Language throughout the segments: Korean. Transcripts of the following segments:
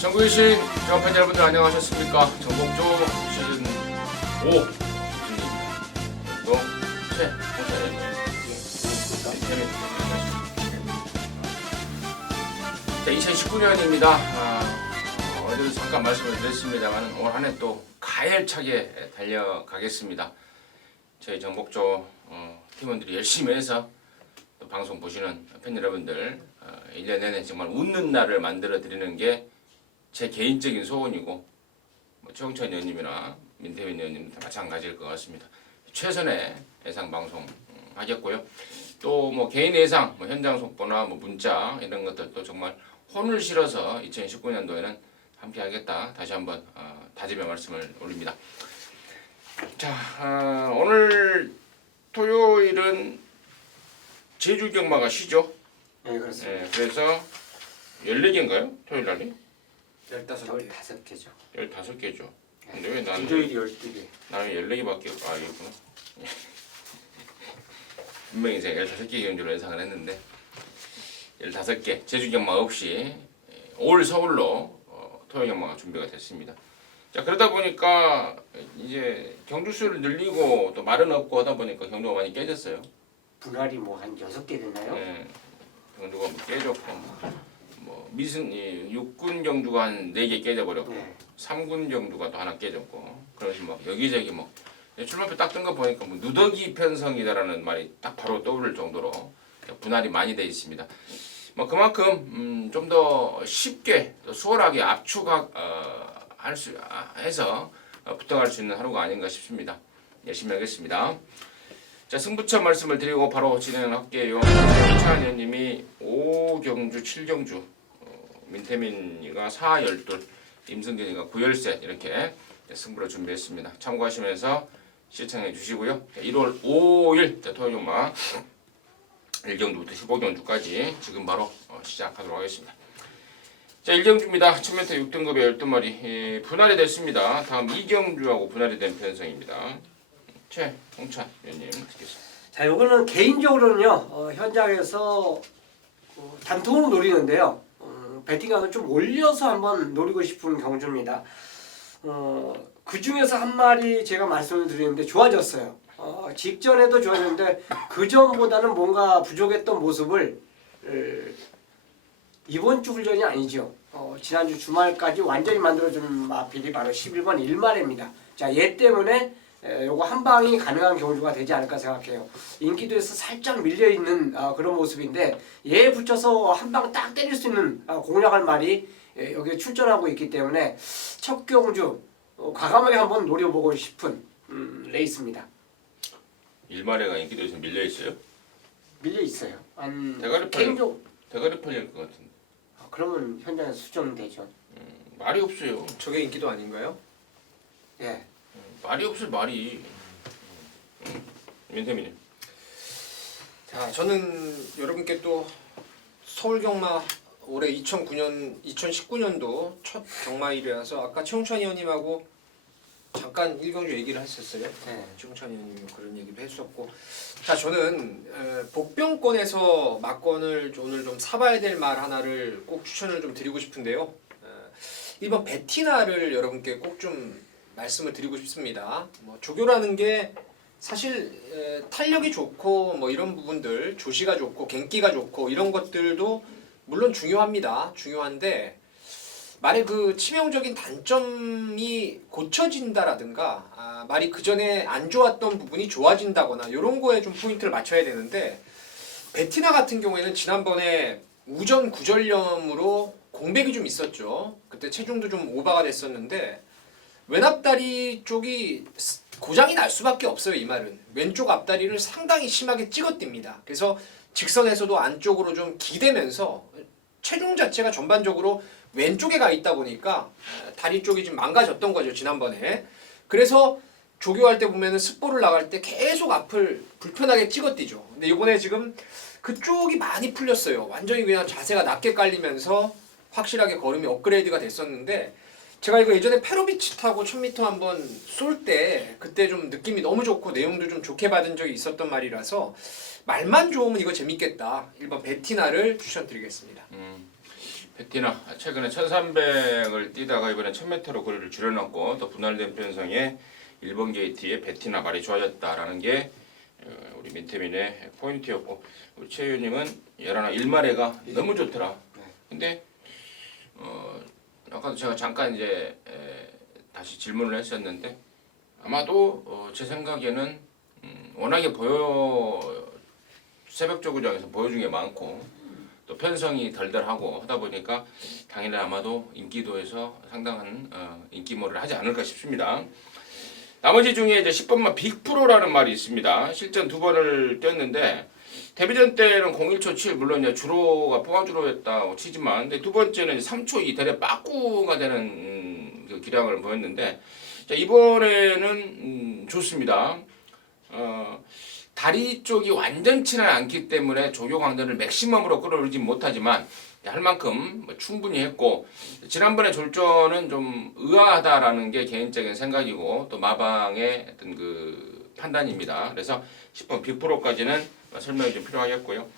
전국에 계신 정팬 여러분들 안녕하셨습니까? 정봉조 시즌 5 시즌입니다. 또 자, 2019년입니다. 어제도 잠깐 말씀을 드렸습니다만 올 한 해 또 가열차게 달려가겠습니다. 저희 정복조 팀원들이 열심히 해서 또 방송 보시는 팬 여러분들 1년 내내 정말 웃는 날을 만들어 드리는 게 제 개인적인 소원이고 최홍찬 의원님이나 민태균 의원님 다 마찬가지일 것 같습니다. 최선의 예상 방송 하겠고요. 또 뭐 개인 예상, 현장 속보나 문자 이런 것들도 정말 혼을 실어서 2019년도에는 함께 하겠다. 다시 한번 다짐의 말씀을 올립니다. 자, 오늘 토요일은 제주 경마가 쉬죠? 네, 그렇습니다. 네, 그래서 14개인가요? 토요일 날이? 15개죠. 15개죠. 근데 왜 나는 일요일이 12개. 나는 14개밖에 이구나. 분명히 제가 15개 경주로 예상을 했는데 15개 제주 경마 없이 올 서울로 토요 경마가 준비가 됐습니다. 자, 그러다 보니까 이제 경주 수를 늘리고 또 말은 없고 하다 보니까 경주가 많이 깨졌어요. 분할이 한 6개 되나요? 네, 경주가 깨졌고 미승 6군 경주가 한 4개 깨져버렸고 네. 3군 경주가 또 하나 깨졌고 그러지 여기저기 출마표 딱 뜬 거 보니까 누더기 편성이다라는 말이 딱 바로 떠오를 정도로 분할이 많이 돼 있습니다. 그만큼 좀 더 쉽게 또 수월하게 압축 해서 붙어갈 수 있는 하루가 아닌가 싶습니다. 열심히 하겠습니다. 자, 승부처 말씀을 드리고 바로 진행할게요. 최찬 의원님이 5경주, 7경주, 민태민이가 4, 12, 임승균이가 9, 13 이렇게 승부를 준비했습니다. 참고하시면서 시청해 주시고요. 1월 5일 토요일 경마 1경주부터 15경주까지 지금 바로 시작하도록 하겠습니다. 자, 1경주입니다. 1000m 6등급의 12마리 분할이 됐습니다. 다음 2경주하고 분할이 된 편성입니다. 최홍찬 의원님 듣겠습니다. 자, 요거는 개인적으로는요. 현장에서 단통으로 노리는데요. 배팅각을 좀 올려서 한번 노리고 싶은 경주입니다. 그 중에서 한 마리 제가 말씀을 드리는데 좋아졌어요. 직전에도 좋아졌는데 그 전보다는 뭔가 부족했던 모습을 이번 주 훈련이 아니죠. 지난주 주말까지 완전히 만들어준 마필이 바로 11번 일마레입니다. 자, 얘 때문에 요거 한 방이 가능한 경주가 되지 않을까 생각해요. 인기도에서 살짝 밀려있는 그런 모습인데 얘에 붙여서 한 방 딱 때릴 수 있는 공략할 말이 여기에 출전하고 있기 때문에 첫 경주 과감하게 한번 노려보고 싶은 레이스입니다. 일마레가 인기도에서 밀려있어요? 밀려있어요. 대가리 팔릴 것 같은데. 그러면 현장에서 수정되죠. 말이 없어요. 저게 인기도 아닌가요? 예. 말이 없을 말이. 민태민님. 자, 저는 여러분께 또 서울 경마 올해 2019년도 첫 경마일이라서 아까 최홍찬 의원님하고 잠깐 1경주 얘기를 했었어요. 네. 최홍찬 의원님이 그런 얘기를 했었고, 자, 저는 복병권에서 막권을 오늘 좀 사봐야 될 말 하나를 꼭 추천을 좀 드리고 싶은데요. 이번 베티나를 여러분께 꼭 좀 말씀을 드리고 싶습니다. 조교라는 게 사실 탄력이 좋고 이런 부분들, 조시가 좋고 갱기가 좋고 이런 것들도 물론 중요합니다. 중요한데 말의 그 치명적인 단점이 고쳐진다라든가 말이 그 전에 안 좋았던 부분이 좋아진다거나 이런 거에 좀 포인트를 맞춰야 되는데 베티나 같은 경우에는 지난번에 우전 구절염으로 공백이 좀 있었죠. 그때 체중도 좀 오버가 됐었는데 왼앞다리 쪽이 고장이 날 수밖에 없어요. 이 말은 왼쪽 앞다리를 상당히 심하게 찍어댑니다. 그래서 직선에서도 안쪽으로 좀 기대면서 체중 자체가 전반적으로 왼쪽에 가 있다 보니까 다리 쪽이 좀 망가졌던 거죠. 지난번에. 그래서 조교할 때 보면은 습보를 나갈 때 계속 앞을 불편하게 찍어뛰죠. 근데 이번에 지금 그쪽이 많이 풀렸어요. 완전히 그냥 자세가 낮게 깔리면서 확실하게 걸음이 업그레이드가 됐었는데 제가 이거 예전에 페로비치 타고 1000m 한번 쏠 때 그때 좀 느낌이 너무 좋고 내용도 좀 좋게 받은 적이 있었던 말이라서 말만 좋으면 이거 재밌겠다. 1번 베티나를 추천드리겠습니다. 베티나 최근에 1300을 뛰다가 이번에 1000m로 거리를 줄여놨고 또 분할된 편성에 1번 게이트의 베티나 말이 좋아졌다라는 게 우리 민태민의 포인트였고 우리 최 의원님은 열하나 1마레가 너무 좋더라. 근데 아까도 제가 잠깐 이제 다시 질문을 했었는데 아마도 제 생각에는 워낙에 새벽 조구장에서 보여준 게 많고 또 편성이 덜덜하고 하다 보니까 당연히 아마도 인기도에서 상당한 인기몰이를 하지 않을까 싶습니다. 나머지 중에 이제 10번만 빅프로라는 말이 있습니다. 실전 2번을 뛰었는데 데뷔전 때는 01초 7 물론 이제 주로가 포화주로였다고 치지만 근데 두 번째는 3초 2 대략 빠꾸가 되는 그 기량을 보였는데 자, 이번에는 좋습니다. 다리 쪽이 완전치는 않기 때문에 조교 강도를 맥시멈으로 끌어올리지 못하지만 할 만큼 충분히 했고 지난번에 졸전은 좀 의아하다라는 게 개인적인 생각이고 또 마방의 어떤 그 판단입니다. 그래서 10번 빅프로까지는 설명이 좀 필요하겠고요.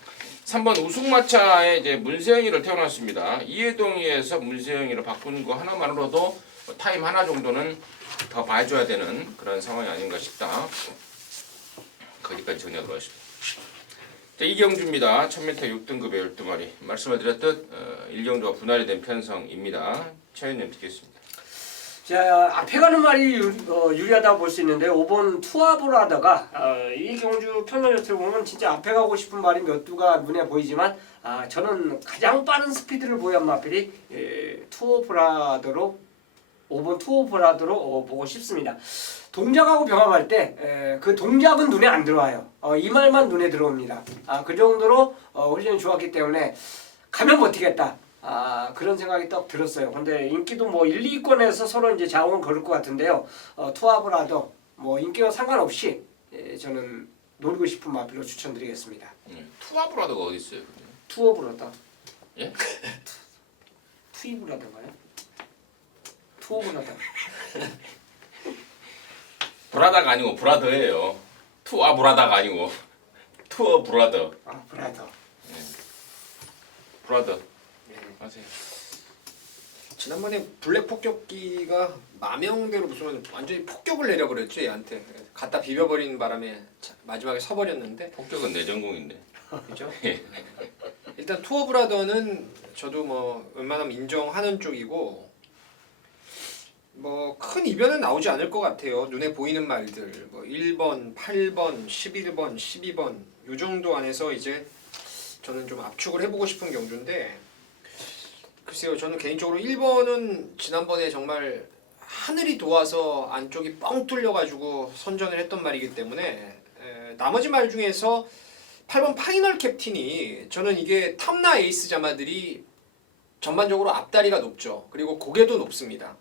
3번 우승마차에 이제 문세영이를 태어났습니다. 이해동에서 문세영이를 바꾸는 거 하나만으로도 타임 하나 정도는 더 봐줘야 되는 그런 상황이 아닌가 싶다. 거기까지 정리하도록 하겠습니다. 자, 이경주입니다. 1000m 6등급의 12마리. 말씀을 드렸듯 일경주가 분할이 된 편성입니다. 최 의원님 듣겠습니다. 자, 앞에 가는 말이 유리하다고 볼 수 있는데 5번 투합을 하다가 이 경주 편성조트를 보면 진짜 앞에 가고 싶은 말이 몇 두가 눈에 보이지만 저는 가장 빠른 스피드를 보유한 마필이 투어브라더로 5번 투어브라더로 보고 싶습니다. 동작하고 병합할 때 그 동작은 눈에 안 들어와요. 이 말만 눈에 들어옵니다. 그 정도로 훈련이 좋았기 때문에 가면 버티겠다. 그런 생각이 딱 들었어요. 근데 인기도 뭐 1, 2위권에서 서로 이제 자웅을 걸을 것 같은데요. 투합을 하도 뭐 인기와 상관없이 저는 노리고 싶은 마필로 추천드리겠습니다. 투아브라더가 어디 있어요? 투어브라더. 예? 투이브라더가요? 투어브라더. 브라다가 아니고 브라더예요. 투아브라다가 아니고 투어브라더. 브라더. 브라더. 하세요. 지난번에 블랙 폭격기가 마명대로 무슨 완전히 폭격을 내려 그랬죠 얘한테. 갖다 비벼버리는 바람에 마지막에 서버렸는데. 폭격은 내 전공인데. 그죠? 일단 투어 브라더는 저도 뭐 웬만하면 인정하는 쪽이고 뭐 큰 이변은 나오지 않을 것 같아요. 눈에 보이는 말들 뭐 1번, 8번, 11번, 12번 요 정도 안에서 이제 저는 좀 압축을 해보고 싶은 경주인데 글쎄요. 저는 개인적으로 1번은 지난번에 정말 하늘이 도와서 안쪽이 뻥 뚫려가지고 선전을 했던 말이기 때문에 나머지 말 중에서 8번 파이널 캡틴이 저는 이게 탐나 에이스 자마들이 전반적으로 앞다리가 높죠. 그리고 고개도 높습니다.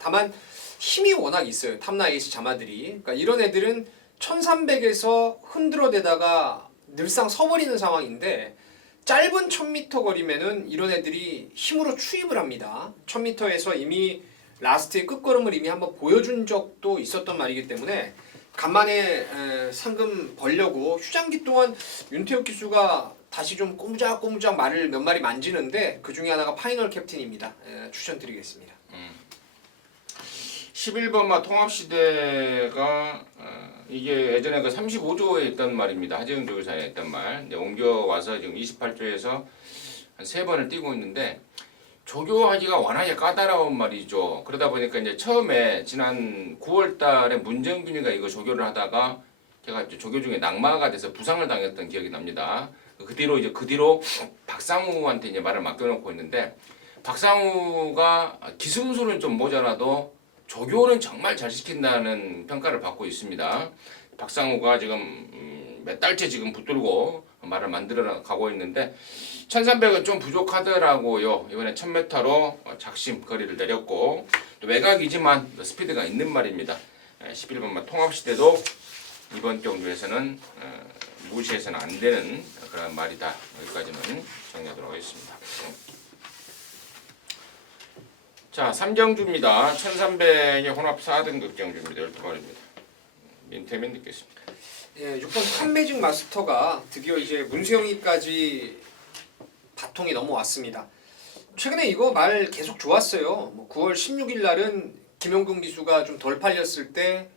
다만 힘이 워낙 있어요. 탐나 에이스 자마들이. 그러니까 이런 애들은 1300에서 흔들어대다가 늘상 서버리는 상황인데 짧은 1000m 거리면은 이런 애들이 힘으로 추입을 합니다. 1000m에서 이미 라스트의 끝걸음을 이미 한번 보여준 적도 있었던 말이기 때문에 간만에 상금 벌려고 휴장기 동안 윤태욱 기수가 다시 좀 꼬무작꼬무작 말을 몇 마리 만지는데 그 중에 하나가 파이널 캡틴입니다. 추천드리겠습니다. 11번마 통합시대가 이게 예전에 그 35조에 있던 말입니다. 하재영 조교사에 있던 말. 이제 옮겨와서 지금 28조에서 한 3번을 뛰고 있는데 조교하기가 워낙에 까다로운 말이죠. 그러다 보니까 이제 처음에 지난 9월 달에 문정균이가 이거 조교를 하다가 걔가 이제 조교 중에 낙마가 돼서 부상을 당했던 기억이 납니다. 그 뒤로 박상우한테 이제 말을 맡겨놓고 있는데 박상우가 기승술은 좀 모자라도 조교는 정말 잘 시킨다는 평가를 받고 있습니다. 박상우가 지금 몇 달째 지금 붙들고 말을 만들어 가고 있는데 1300은 좀 부족하더라고요. 이번에 1000m로 작심 거리를 내렸고 또 외곽이지만 스피드가 있는 말입니다. 11번만 통합시대도 이번 경주에서는 무시해서는 안 되는 그런 말이다. 여기까지는 정리하도록 하겠습니다. 자, 3경주입니다. 1300의 혼합 4등급 경주입니다. 12마리입니다. 민태민 듣겠습니다. 예, 6번 탑매직 마스터가 드디어 이제 문세영이까지 바통이 넘어왔습니다. 최근에 이거 말 계속 좋았어요. 뭐 9월 16일 날은 김용근 기수가 좀 덜 팔렸을 때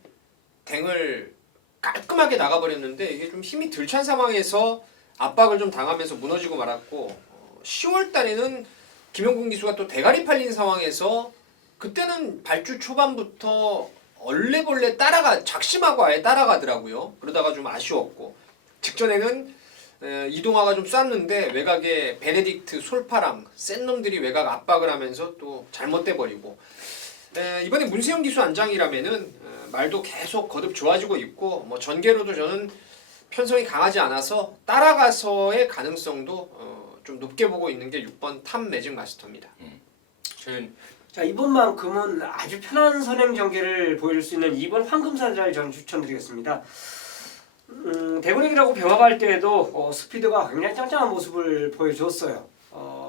댕을 깔끔하게 나가버렸는데 이게 좀 힘이 들 찬 상황에서 압박을 좀 당하면서 무너지고 말았고 10월 달에는 김용근 기수가 또 대가리 팔린 상황에서 그때는 발주 초반부터 얼레벌레 작심하고 아예 따라가더라고요. 그러다가 좀 아쉬웠고 직전에는 이동화가 좀 쐈는데 외곽에 베네딕트, 솔파랑 센 놈들이 외곽 압박을 하면서 또 잘못돼 버리고 이번에 문세영 기수 안장이라면은 말도 계속 거듭 좋아지고 있고 뭐 전개로도 저는 편성이 강하지 않아서 따라가서의 가능성도 좀 높게 보고 있는 게 6번 탑 매직 마스터입니다. 자, 이번만큼은 아주 편한 선행 전개를 보여줄 수 있는 2번 황금사자를 저는 추천드리겠습니다. 대구력이라고 병합할 때에도 스피드가 굉장히 짱짱한 모습을 보여줬어요.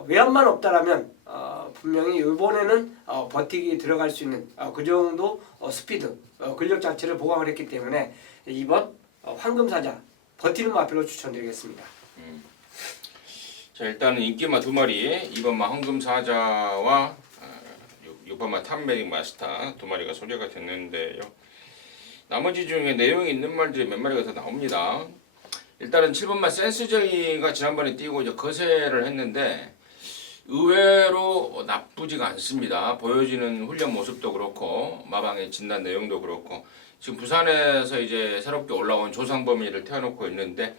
외압만 없다라면 분명히 이번에는 버티기 들어갈 수 있는 그 정도 스피드, 근력 자체를 보강을 했기 때문에 2번 황금사자 버티는 마필로 추천드리겠습니다. 자, 일단은 인기마 2마리, 2번마 황금사자와 6번마 탑매직 마스터 2마리가 소개가 됐는데요. 나머지 중에 내용이 있는 말들이 몇 마리가 더 나옵니다. 일단은 7번마 센스제이가 지난번에 뛰고 이제 거세를 했는데 의외로 나쁘지가 않습니다. 보여지는 훈련 모습도 그렇고 마방의 진단 내용도 그렇고 지금 부산에서 이제 새롭게 올라온 조상범위를 태워놓고 있는데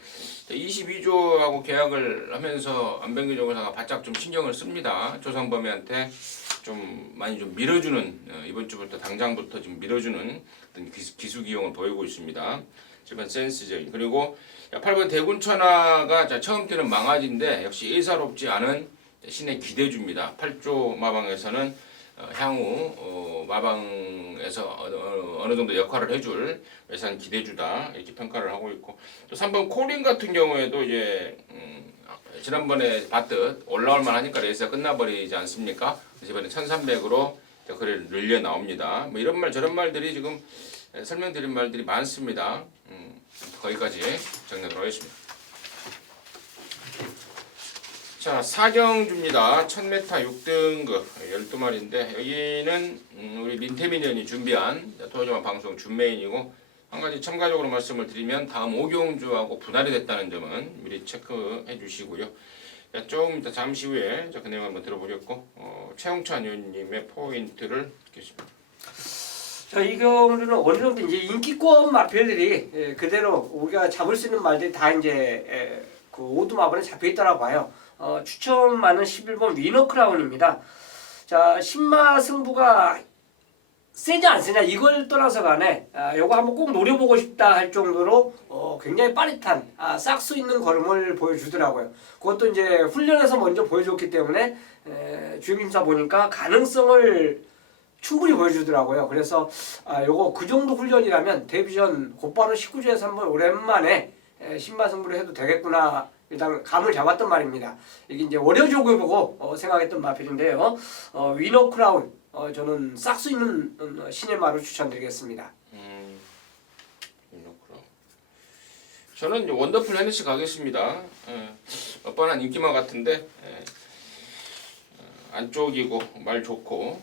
22조하고 계약을 하면서 안병규 조교사가 바짝 좀 신경을 씁니다. 조상범위한테 좀 많이 좀 밀어주는 이번 주부터 당장부터 좀 밀어주는 어떤 기수 기용을 보이고 있습니다. 7번 센스적인 그리고 8번 대군천하가 처음 뛰는 망아지인데 역시 예사롭지 않은 신의 기대주입니다. 8조 마방에서는 향후 마방에서 어느 정도 역할을 해줄 외산 기대주다 이렇게 평가를 하고 있고 또 3번 콜린 같은 경우에도 이제 지난번에 봤듯 올라올 만하니까 레이스가 끝나버리지 않습니까? 그래서 이번에 1300으로 거래를 늘려 나옵니다. 뭐 이런 말 저런 말들이 지금 설명드린 말들이 많습니다. 거기까지 정리하도록 하겠습니다. 자, 사경주입니다. 1000m 6등급 12마리인데 여기는 우리 민태민 의원이 준비한 토요조마 방송 준메인이고 한 가지 첨가적으로 말씀을 드리면 다음 오경주하고 분할이 됐다는 점은 미리 체크해 주시고요. 자, 조금 이따 잠시 후에 그 내용 한번 들어보겠고 최홍찬 의원님의 포인트를 듣겠습니다. 자, 이 경우는 어느 정도 이제 인기권 마필들이 그대로 우리가 잡을 수 있는 말들이 다 이제 그 오두마번에 잡혀 있다라고 봐요. 추천만은 11번 위너 크라운입니다. 자, 신마 승부가 세지 안 세냐 이걸 떠나서 간에 요거 한번 꼭 노려보고 싶다 할 정도로 굉장히 빠릿한 싹수 있는 걸음을 보여주더라고요. 그것도 이제 훈련에서 먼저 보여줬기 때문에 주임심사 보니까 가능성을 충분히 보여주더라고요. 그래서 요거 그 정도 훈련이라면 데뷔전 곧바로 19주에서 한번 오랜만에 신마 승부를 해도 되겠구나 일단 감을 잡았던 말입니다. 이게 이제 월요조교 보고 생각했던 마필인데요. 위너 크라운 저는 싹수 있는 신의 마를 추천드리겠습니다. 저는 이제 원더풀 헤니시 가겠습니다. 뻔한 인기마 같은데 안쪽이고 말 좋고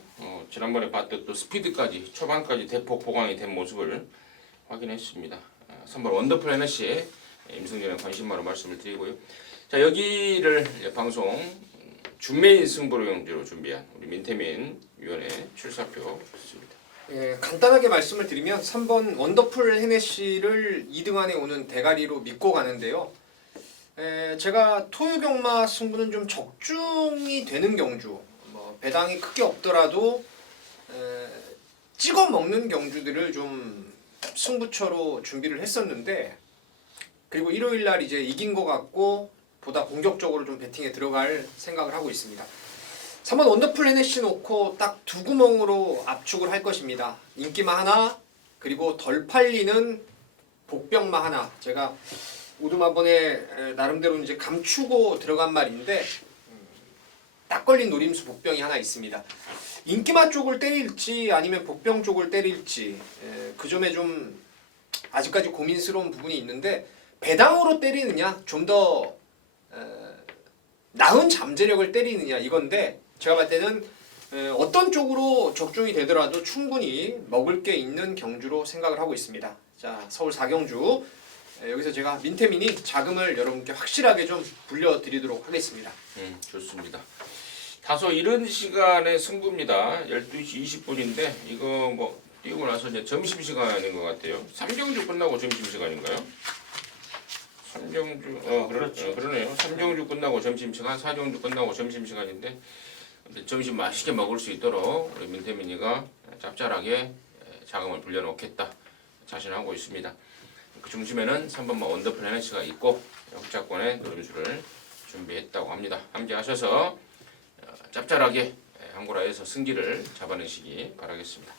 지난번에 봤던 또 스피드까지 초반까지 대폭 보강이 된 모습을 확인했습니다. 3번 원더풀 헤니시 임승진의 관심마로 말씀을 드리고요. 자, 여기를 방송 준메인 승부로 경주로 준비한 우리 민태민 위원의 출사표 있습니다. 예, 간단하게 말씀을 드리면 3번 원더풀 헤네시를 2등 안에 오는 대가리로 믿고 가는데요. 제가 토요경마 승부는 좀 적중이 되는 경주, 뭐 배당이 크게 없더라도 찍어 먹는 경주들을 좀 승부처로 준비를 했었는데 그리고 일요일 날 이제 이긴 것 같고 보다 본격적으로 좀 배팅에 들어갈 생각을 하고 있습니다. 3번 원더풀 헤네시 놓고 딱 두 구멍으로 압축을 할 것입니다. 인기마 하나 그리고 덜 팔리는 복병마 하나. 제가 오두마번에 나름대로 이제 감추고 들어간 말인데 딱 걸린 노림수 복병이 하나 있습니다. 인기마 쪽을 때릴지 아니면 복병 쪽을 때릴지 그 점에 좀 아직까지 고민스러운 부분이 있는데 배당으로 때리느냐 좀 더 나은 잠재력을 때리느냐 이건데 제가 봤을 때는 어떤 쪽으로 적중이 되더라도 충분히 먹을 게 있는 경주로 생각을 하고 있습니다. 자, 서울 4경주 여기서 제가 민태민이 자금을 여러분께 확실하게 좀 불려드리도록 하겠습니다. 좋습니다. 다소 이른 시간의 승부입니다. 12시 20분인데 이거 뭐 뛰고 나서 이제 점심시간인 것 같아요. 3경주 끝나고 점심시간인가요? 3경주 그렇죠. 그러네요. 3경주 끝나고 점심시간, 4경주 끝나고 점심시간인데 점심 맛있게 먹을 수 있도록 우리 민태민이가 짭짤하게 자금을 불려놓겠다 자신하고 있습니다. 그 중심에는 3번마 원더풀 헤네시가 있고 흑자권의 노림수를 준비했다고 합니다. 함께 하셔서 짭짤하게 한고라에서 승기를 잡아내시기 바라겠습니다.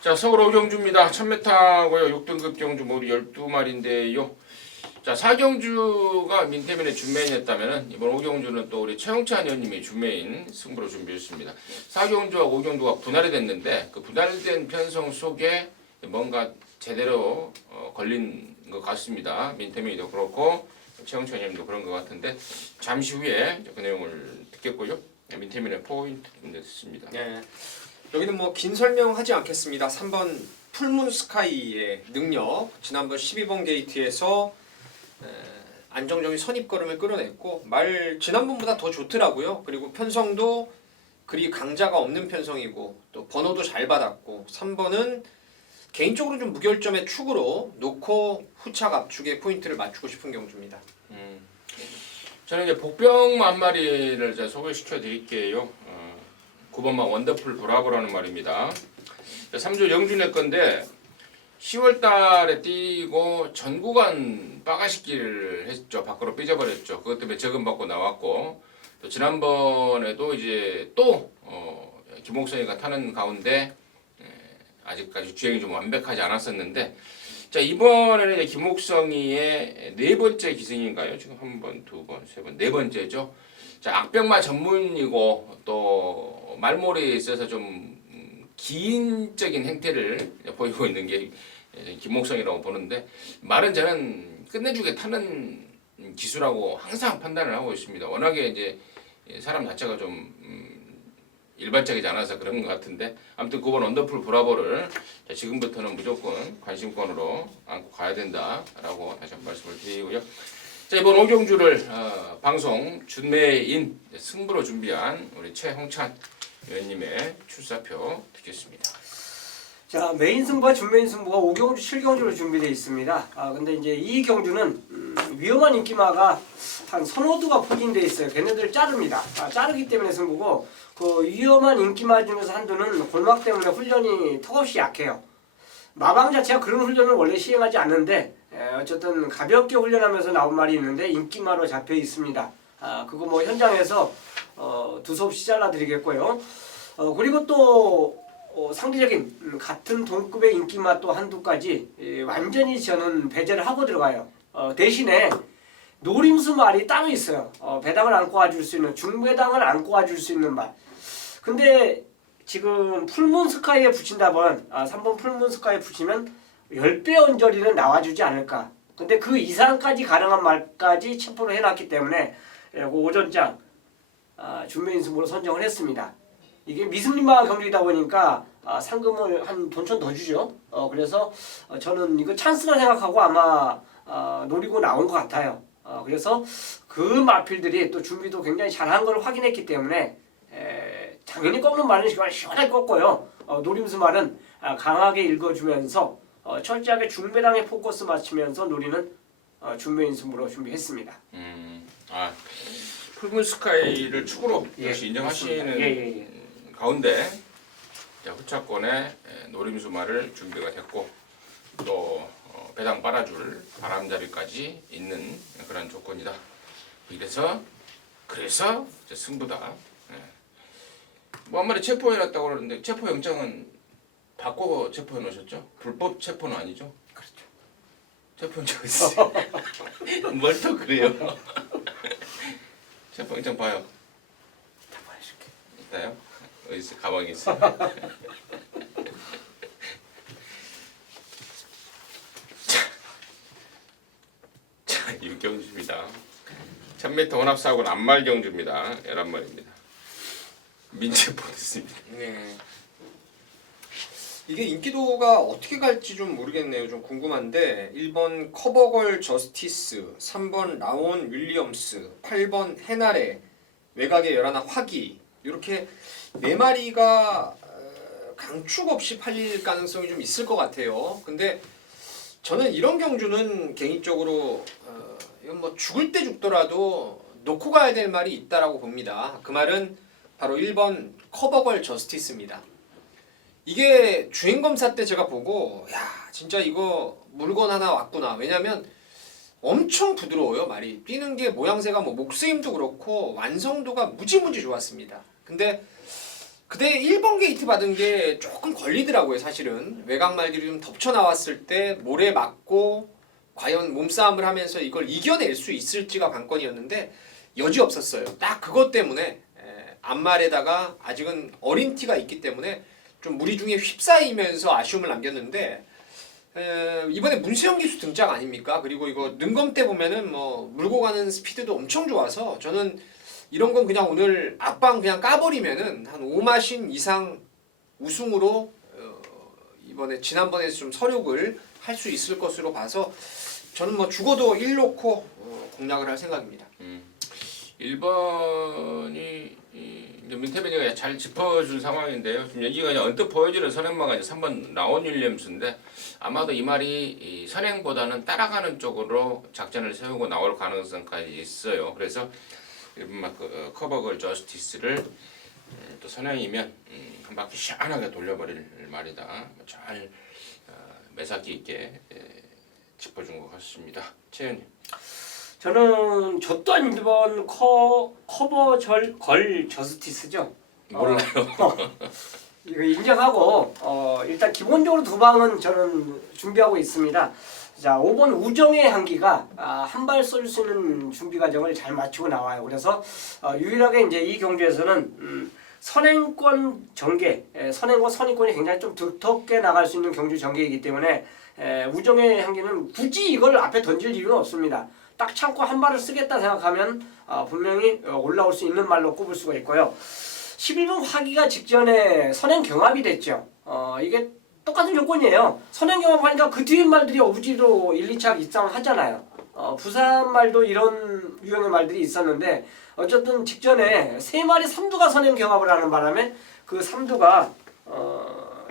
자, 서울 5경주입니다. 1000m고요. 6등급 경주 모두 12마리인데요. 자, 4경주가 민태민의 준메인이었다면 이번 5경주는 또 우리 최영찬 의원님이 준메인 승부로 준비했습니다. 4경주와 5경주가 분할이 됐는데 그 분할된 편성 속에 뭔가 제대로 걸린 것 같습니다. 민태민이도 그렇고 최영찬 의원님도 그런 것 같은데 잠시 후에 그 내용을 듣겠고요. 민태민의 포인트 듣습니다. 네. 여기는 뭐 긴 설명하지 않겠습니다. 3번 풀문 스카이의 능력, 지난번 12번 게이트에서 안정적인 선입걸음을 끌어냈고 말 지난번보다 더 좋더라고요. 그리고 편성도 그리 강자가 없는 편성이고 또 번호도 잘 받았고 3번은 개인적으로 좀 무결점의 축으로 놓고 후착 압축에 포인트를 맞추고 싶은 경주입니다. 저는 이제 복병 한 마리를 제가 소개시켜 드릴게요. 9번마 원더풀 브라보라는 말입니다. 3조 영준의 건데 10월 달에 뛰고 전 구간 빠가시기를 했죠. 밖으로 삐져버렸죠. 그것 때문에 적금 받고 나왔고 또 지난번에도 이제 또 김옥선이가 타는 가운데 아직까지 주행이 좀 완벽하지 않았었는데 자 이번에는 이제 김옥성이의 네 번째 기승인가요? 지금 한 번, 두 번, 세 번, 네 번째죠. 자 악병마 전문이고 또 말몰이에 있어서 좀 기인적인 행태를 보이고 있는 게 김옥성이라고 보는데 말은 저는 끝내주게 타는 기수라고 항상 판단을 하고 있습니다. 워낙에 이제 사람 자체가 좀 일반적이지 않아서 그런 것 같은데 아무튼 9번 언더풀 브라보를 지금부터는 무조건 관심권으로 안고 가야 된다라고 다시 한번 말씀을 드리고요. 자 이번 5경주를 방송 준매인 승부로 준비한 우리 최홍찬 의원님의 출사표 듣겠습니다. 자, 메인 승부와 준메인 승부가 5경주, 7경주로 준비되어 있습니다. 근데 이제 이 경주는 위험한 인기마가 한 서너 두가 포진되어 있어요. 걔네들 자릅니다. 자르기 때문에 승부고 그 위험한 인기마 중에서 한두는 골막 때문에 훈련이 턱없이 약해요. 마방 자체가 그런 훈련을 원래 시행하지 않는데 어쨌든 가볍게 훈련하면서 나온 말이 있는데 인기마로 잡혀 있습니다. 그거 뭐 현장에서 두서없이 잘라드리겠고요. 그리고 또 상대적인 같은 동급의 인기마 또 한두까지 완전히 저는 배제를 하고 들어가요. 대신에 노림수 말이 따로 있어요. 배당을 안고 와줄 수 있는 중배당을 안고 와줄 수 있는 말. 근데 지금 풀문 스카이에 붙인다면 3번 풀문 스카이에 붙이면 10배 언저리는 나와주지 않을까. 근데 그 이상까지 가능한 말까지 체포를 해놨기 때문에 오전장 준메인 승부로 선정을 했습니다. 이게 미승리마 경기이다 보니까 상금을 한 돈천 더 주죠. 그래서 저는 이거 찬스라 생각하고 아마 노리고 나온 것 같아요. 그래서 그 마필들이 또 준비도 굉장히 잘한 걸 확인했기 때문에 당연히 꺾는 말은 시원하게 꺾고요. 노림수 말은 강하게 읽어주면서 철저하게 중배당에 포커스 맞추면서 노리는 준메인 승부로 준비했습니다. 풀문 스카이를 축으로 역시 인정하시는 가운데 후차권에 노림수마를 준비가 됐고 또 배당 빨아줄 바람자리까지 있는 그런 조건이다. 그래서 이제 승부다. 뭐 한 마리 체포해놨다고 그러는데 체포영장은 바꿔 체포해 놓으셨죠? 불법 체포는 아니죠? 그렇죠. 체포영장 있어요. 뭘 또 그래요? 체포영장 봐요. 다 보여줄게. 있다요? 어디 있어요? 가방에 있어요. 자, 6경주입니다. 1000m 혼합사고는 안말경주입니다. 11마리입니다. 민첩했습니다. 네. 이게 인기도가 어떻게 갈지 좀 모르겠네요. 좀 궁금한데 1번 커버걸 저스티스, 3번 라온 윌리엄스, 8번 헤나레, 외곽의 열하나 화기 이렇게 네 마리가 강축 없이 팔릴 가능성이 좀 있을 것 같아요. 근데 저는 이런 경주는 개인적으로 이건 뭐 죽을 때 죽더라도 놓고 가야 될 말이 있다라고 봅니다. 그 말은 바로 1번 커버걸 저스티스입니다. 이게 주행검사 때 제가 보고 야 진짜 이거 물건 하나 왔구나. 왜냐면 엄청 부드러워요 말이. 뛰는 게 모양새가 뭐 목스임도 그렇고 완성도가 무지무지 좋았습니다. 근데 그때 1번 게이트 받은 게 조금 걸리더라고요 사실은. 외곽 말들이 좀 덮쳐 나왔을 때 모래 맞고 과연 몸싸움을 하면서 이걸 이겨낼 수 있을지가 관건이었는데 여지없었어요. 딱 그것 때문에 앞말에다가 아직은 어린 티가 있기 때문에 좀 무리 중에 휩싸이면서 아쉬움을 남겼는데 이번에 문세영 기수 등장 아닙니까? 그리고 이거 능검 때 보면은 뭐 물고 가는 스피드도 엄청 좋아서 저는 이런 건 그냥 오늘 앞방 그냥 까버리면은 한 5마신 이상 우승으로 이번에 지난번에 좀 서력을 할 수 있을 것으로 봐서 저는 뭐 죽어도 1놓고 공략을 할 생각입니다. 1번이 민태빈이가 잘 짚어준 상황인데요. 지금 여기가 이제 언뜻 보여지는 선행마가 이제 3번 라온 윌리엄스인데 아마도 이 말이 이 선행보다는 따라가는 쪽으로 작전을 세우고 나올 가능성까지 있어요. 그래서 1번 커버걸 저스티스를 또 선행이면 한 바퀴 시원하게 돌려버릴 말이다. 잘 매사기 있게 짚어준 것 같습니다. 채연님. 저는 저 또한 1번 걸 저스티스죠. 몰라요. 이거 인정하고 일단 기본적으로 두 방은 저는 준비하고 있습니다. 자, 5번 우정의 향기가 한 발 쏠 수 있는 준비 과정을 잘 마치고 나와요. 그래서 유일하게 이제 이 경주에서는 선행권 전개, 선행권 선의권이 굉장히 좀 두텁게 나갈 수 있는 경주 전개이기 때문에 우정의 향기는 굳이 이걸 앞에 던질 이유는 없습니다. 딱 참고 한 발을 쓰겠다 생각하면 분명히 올라올 수 있는 말로 꼽을 수가 있고요. 11번 화기가 직전에 선행 경합이 됐죠. 이게 똑같은 조건이에요. 선행 경합하니까 그 뒤에 말들이 어부지로 1, 2차 입상하잖아요. 부산 말도 이런 유형의 말들이 있었는데 어쨌든 직전에 세 마리 삼두가 선행 경합을 하는 바람에 그 삼두가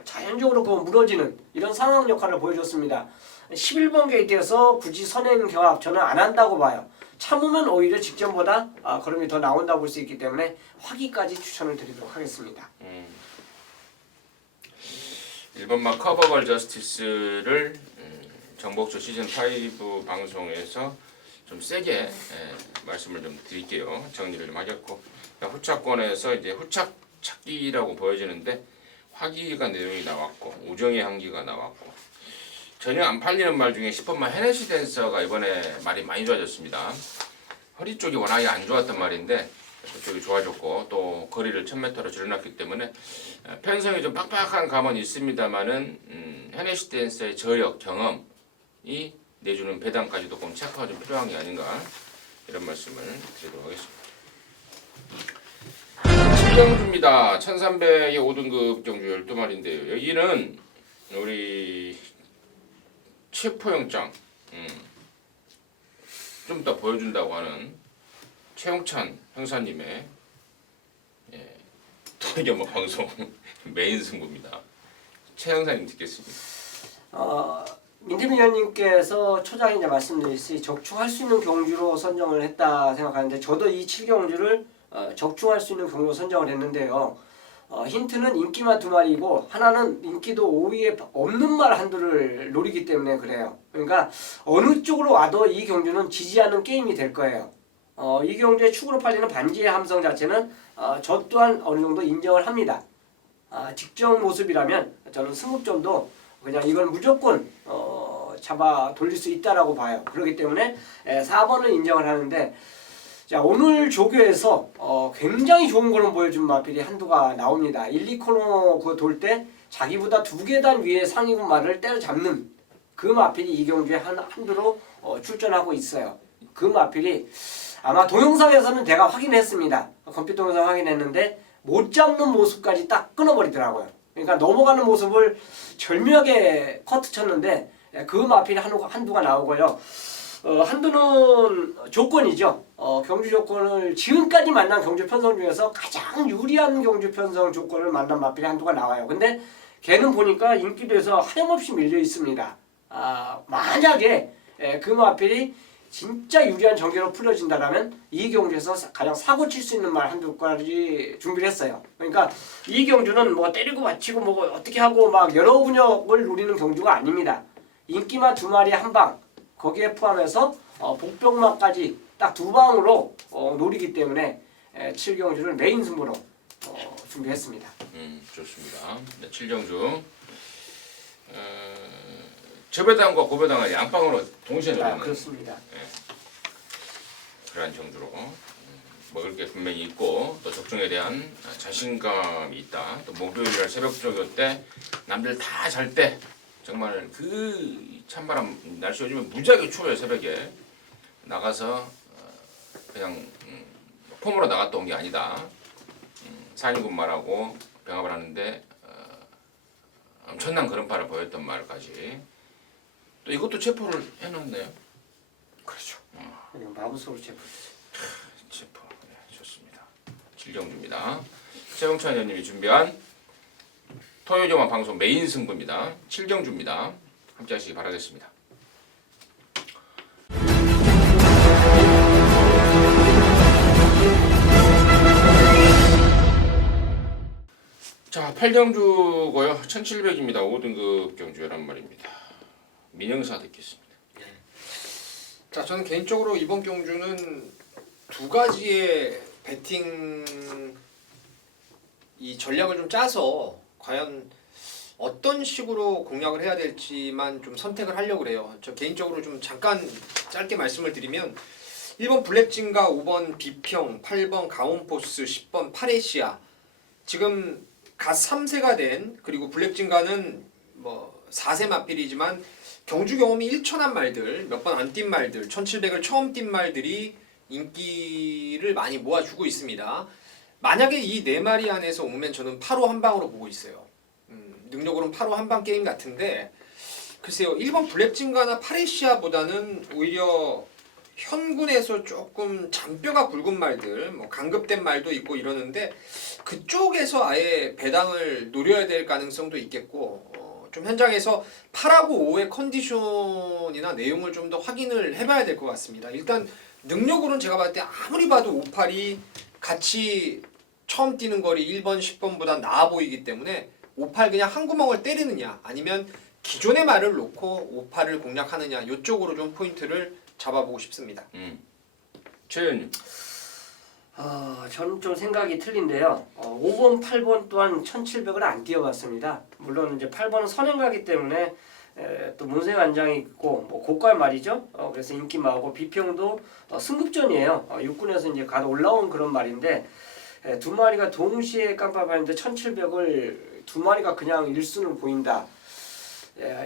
자연적으로 무너지는 이런 상황 역할을 보여줬습니다. 11번 게이트에서 굳이 선행 경합 저는 안 한다고 봐요. 참으면 오히려 직전보다 걸음이 더 나온다고 볼 수 있기 때문에 화기까지 추천을 드리도록 하겠습니다. 1번 막 커버걸 저스티스를 정복조 시즌5 방송에서 좀 세게 말씀을 좀 드릴게요. 정리를 좀 하겠고 후차권에서 이제 후차 찾기라고 보여지는데 화기가 내용이 나왔고 우정의 향기가 나왔고 전혀 안 팔리는 말 중에 10번만 헤네시 댄서가 이번에 말이 많이 좋아졌습니다. 허리 쪽이 워낙에 안 좋았단 말인데 그쪽이 좋아졌고 또 거리를 1000m로 줄여놨기 때문에 편성이 좀 빡빡한 감은 있습니다만은 헤네시 댄서의 저력 경험이 내주는 배당까지도 좀 체크가 좀 필요한 게 아닌가 이런 말씀을 드리도록 하겠습니다. 7경주입니다. 1300의 5등급 경주 12마리인데요. 여기는 우리 체포영장 좀 이따 보여준다고 하는 최영찬 형사님의 또 이게 뭐 방송 메인 승부입니다. 최 형사님 듣겠습니다. 민태민 의원님께서 초장에 이제 말씀드렸듯이 적중할 수 있는 경주로 선정을 했다 생각하는데 저도 이 7경주를 적중할 수 있는 경우로 선정을 했는데요. 힌트는 인기만 2마리이고 하나는 인기도 5위에 없는 말 한두를 노리기 때문에 그래요. 그러니까 어느 쪽으로 와도 이 경주는 지지 않는 게임이 될 거예요. 이 경주의 축으로 팔리는 반지의 함성 자체는 저 또한 어느 정도 인정을 합니다. 직전 모습이라면 저는 승급점도 그냥 이걸 무조건 잡아 돌릴 수 있다라고 봐요. 그렇기 때문에 4번을 인정을 하는데 자, 오늘 조교에서 굉장히 좋은 걸음 보여준 마필이 한두가 나옵니다. 1, 2코너 그 돌 때 자기보다 2계단 위에 상위군 말을 때려잡는 그 마필이 이 경주에 한두로 출전하고 있어요. 그 마필이 아마 동영상에서는 제가 확인했습니다. 컴퓨터 동영상 확인했는데 못 잡는 모습까지 딱 끊어버리더라고요. 그러니까 넘어가는 모습을 절묘하게 커트 쳤는데 그 마필이 한두가 나오고요. 한두는 조건이죠. 경주 조건을 지금까지 만난 경주 편성 중에서 가장 유리한 경주 편성 조건을 만난 마필이 한두가 나와요. 근데 걔는 보니까 인기도에서 하염없이 밀려 있습니다. 만약에 그 마필이 진짜 유리한 전개로 풀어진다라면 이 경주에서 가장 사고 칠 수 있는 말 한두 가지 준비를 했어요. 그러니까 이 경주는 뭐 때리고 맞히고 뭐 어떻게 하고 막 여러 분역을 노리는 경주가 아닙니다. 인기마 2마리 한 방, 거기에 포함해서 복병마까지 딱 2방으로 노리기 때문에 7경주를 메인 승부로 준비했습니다. 좋습니다. 네, 7경주 저배당과 고배당을 양방으로 동시에 노리는 그렇습니다. 그러한 정도로 먹을 게 분명히 있고 또 적중에 대한 자신감이 있다. 또 목요일날 새벽 저녁 때 남들 다 잘 때 정말 그 찬바람 날씨 요즘에 무지하게 추워요. 새벽에 나가서 그냥 폼으로 나갔다 온 게 아니다. 상인군말하고 병합을 하는데 엄청난 걸음파를 보였던 말까지 또 이것도 체포를 해놓네요. 그렇죠. 마부소로 체포. 체포. 네, 좋습니다. 7경주입니다. 최영찬 의원님이 준비한 토요일조만 방송 메인 승부입니다. 7경주입니다. 함께 하시기 바라겠습니다. 자, 8경주고요. 1700입니다. 5등급 경주란 말입니다. 민영사 듣겠습니다. 자, 저는 개인적으로 이번 경주는 두 가지의 배팅 이 전략을 좀 짜서 과연 어떤 식으로 공략을 해야 될지만 좀 선택을 하려고 그래요. 저 개인적으로 좀 잠깐 짧게 말씀을 드리면 1번 블랙진가, 5번 비평, 8번 강원포스, 10번 파레시아 지금 갓 3세가 된 그리고 블랙진가는 뭐 4세 마필이지만 경주 경험이 1천한 말들, 몇 번 안 뛴 말들, 1700을 처음 뛴 말들이 인기를 많이 모아주고 있습니다. 만약에 이 4마리 안에서 오면 저는 8호 한 방으로 보고 있어요. 능력으로는 8호 한 방 게임 같은데 글쎄요. 1번 블랙진가나 파레시아보다는 오히려 현군에서 조금 잔뼈가 굵은 말들, 뭐 강급된 말도 있고 이러는데 그쪽에서 아예 배당을 노려야 될 가능성도 있겠고 좀 현장에서 8하고 5의 컨디션이나 내용을 좀 더 확인을 해봐야 될 것 같습니다. 일단 능력으로는 제가 봤을 때 아무리 봐도 58이 같이 처음 뛰는 거리 1번, 10번보다 나아 보이기 때문에 58 그냥 한 구멍을 때리느냐 아니면 기존의 말을 놓고 58을 공략하느냐 이쪽으로 좀 포인트를 잡아보고 싶습니다. 최현님. 저는 좀 생각이 틀린데요. 5번, 8번 또한 1700을 안 뛰어봤습니다. 물론 이제 8번은 선행가기 때문에 또 문세관장이 있고 뭐 고가의 말이죠. 그래서 인기마하고 비평도 승급전이에요. 육군에서 이제 갓 올라온 그런 말인데 두 마리가 동시에 깜빡하는데 1700을 두 마리가 그냥 1순을 보인다.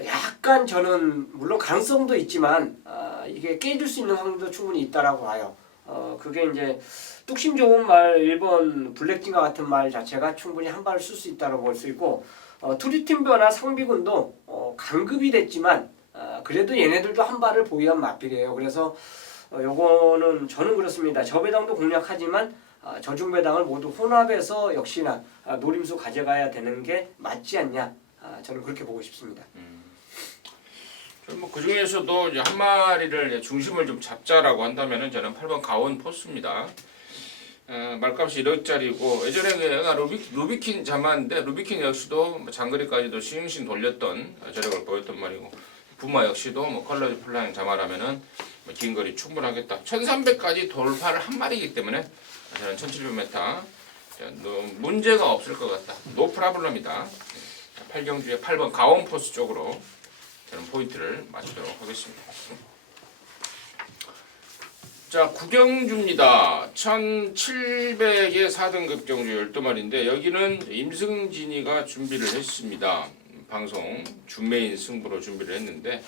약간 저는 물론 가능성도 있지만 이게 깨질 수 있는 확률도 충분히 있다라고 봐요. 그게 이제 뚝심 좋은 말 1번 블랙진가 같은 말 자체가 충분히 한 발을 쓸 수 있다고 볼 수 있고 투리팀벼나 상비군도 강급이 됐지만 그래도 얘네들도 한 발을 보유한 마필이에요. 그래서 요거는 저는 그렇습니다. 저배당도 공략하지만 저중배당을 모두 혼합해서 역시나 노림수 가져가야 되는 게 맞지 않냐. 저는 그렇게 보고 싶습니다. 뭐 그 중에서도 이제 한 마리를 중심을 좀 잡자라고 한다면은 저는 8번 가온 포스입니다. 말값이 1억짜리고 예전에 내가 루비킨 잡았는데 루비킨 역시도 뭐 장거리까지도 싱싱 돌렸던 저력을 보였던 말이고 부마 역시도 뭐 컬러 플라잉 자말하면은 뭐 긴 거리 충분하겠다. 1300까지 돌파를 한 마리이기 때문에 저는 1700m 문제가 없을 것 같다. 노 프라블럼이다. 8경주의 8번 가온 포스 쪽으로 저는 포인트를 맞추도록 하겠습니다. 자, 9경주입니다. 1700의 4등급 경주 12마리인데 여기는 임승진이가 준비를 했습니다. 방송 준메인 승부로 준비를 했는데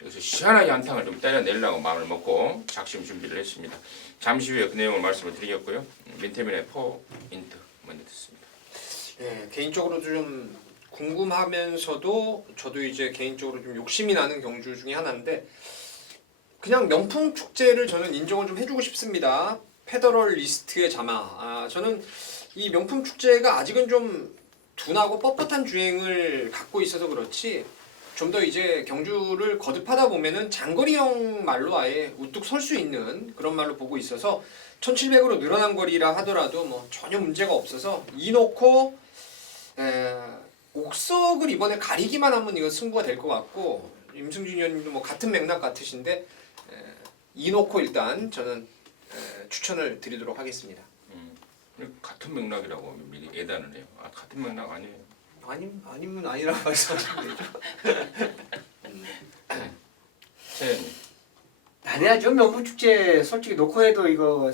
여기서 시원하게 한탕을 좀 때려내려고 마음을 먹고 작심 준비를 했습니다. 잠시 후에 그 내용을 말씀을 드리겠고요. 민태민의 포인트 먼저 듣습니다. 예, 개인적으로도 좀 궁금하면서도 저도 이제 개인적으로 좀 욕심이 나는 경주 중에 하나인데 그냥 명품 축제를 저는 인정을 좀 해주고 싶습니다. 페더럴 리스트의 자마. 저는 이 명품 축제가 아직은 좀 둔하고 뻣뻣한 주행을 갖고 있어서 그렇지 좀 더 이제 경주를 거듭하다 보면은 장거리형 말로 아예 우뚝 설 수 있는 그런 말로 보고 있어서 1700으로 늘어난 거리라 하더라도 뭐 전혀 문제가 없어서 이놓고 옥석을 이번에 가리기만 하면 이거 승부가 될 것 같고 임승준 의원님도 뭐 같은 맥락 같으신데 이놓고 일단 저는 추천을 드리도록 하겠습니다. 같은 맥락이라고 미리 예단을 해요. 같은 맥락 아니에요. 아니면 아니라고 말씀하시면 되죠. 최현님. 난해하죠. 명품축제 솔직히 놓고 해도 이거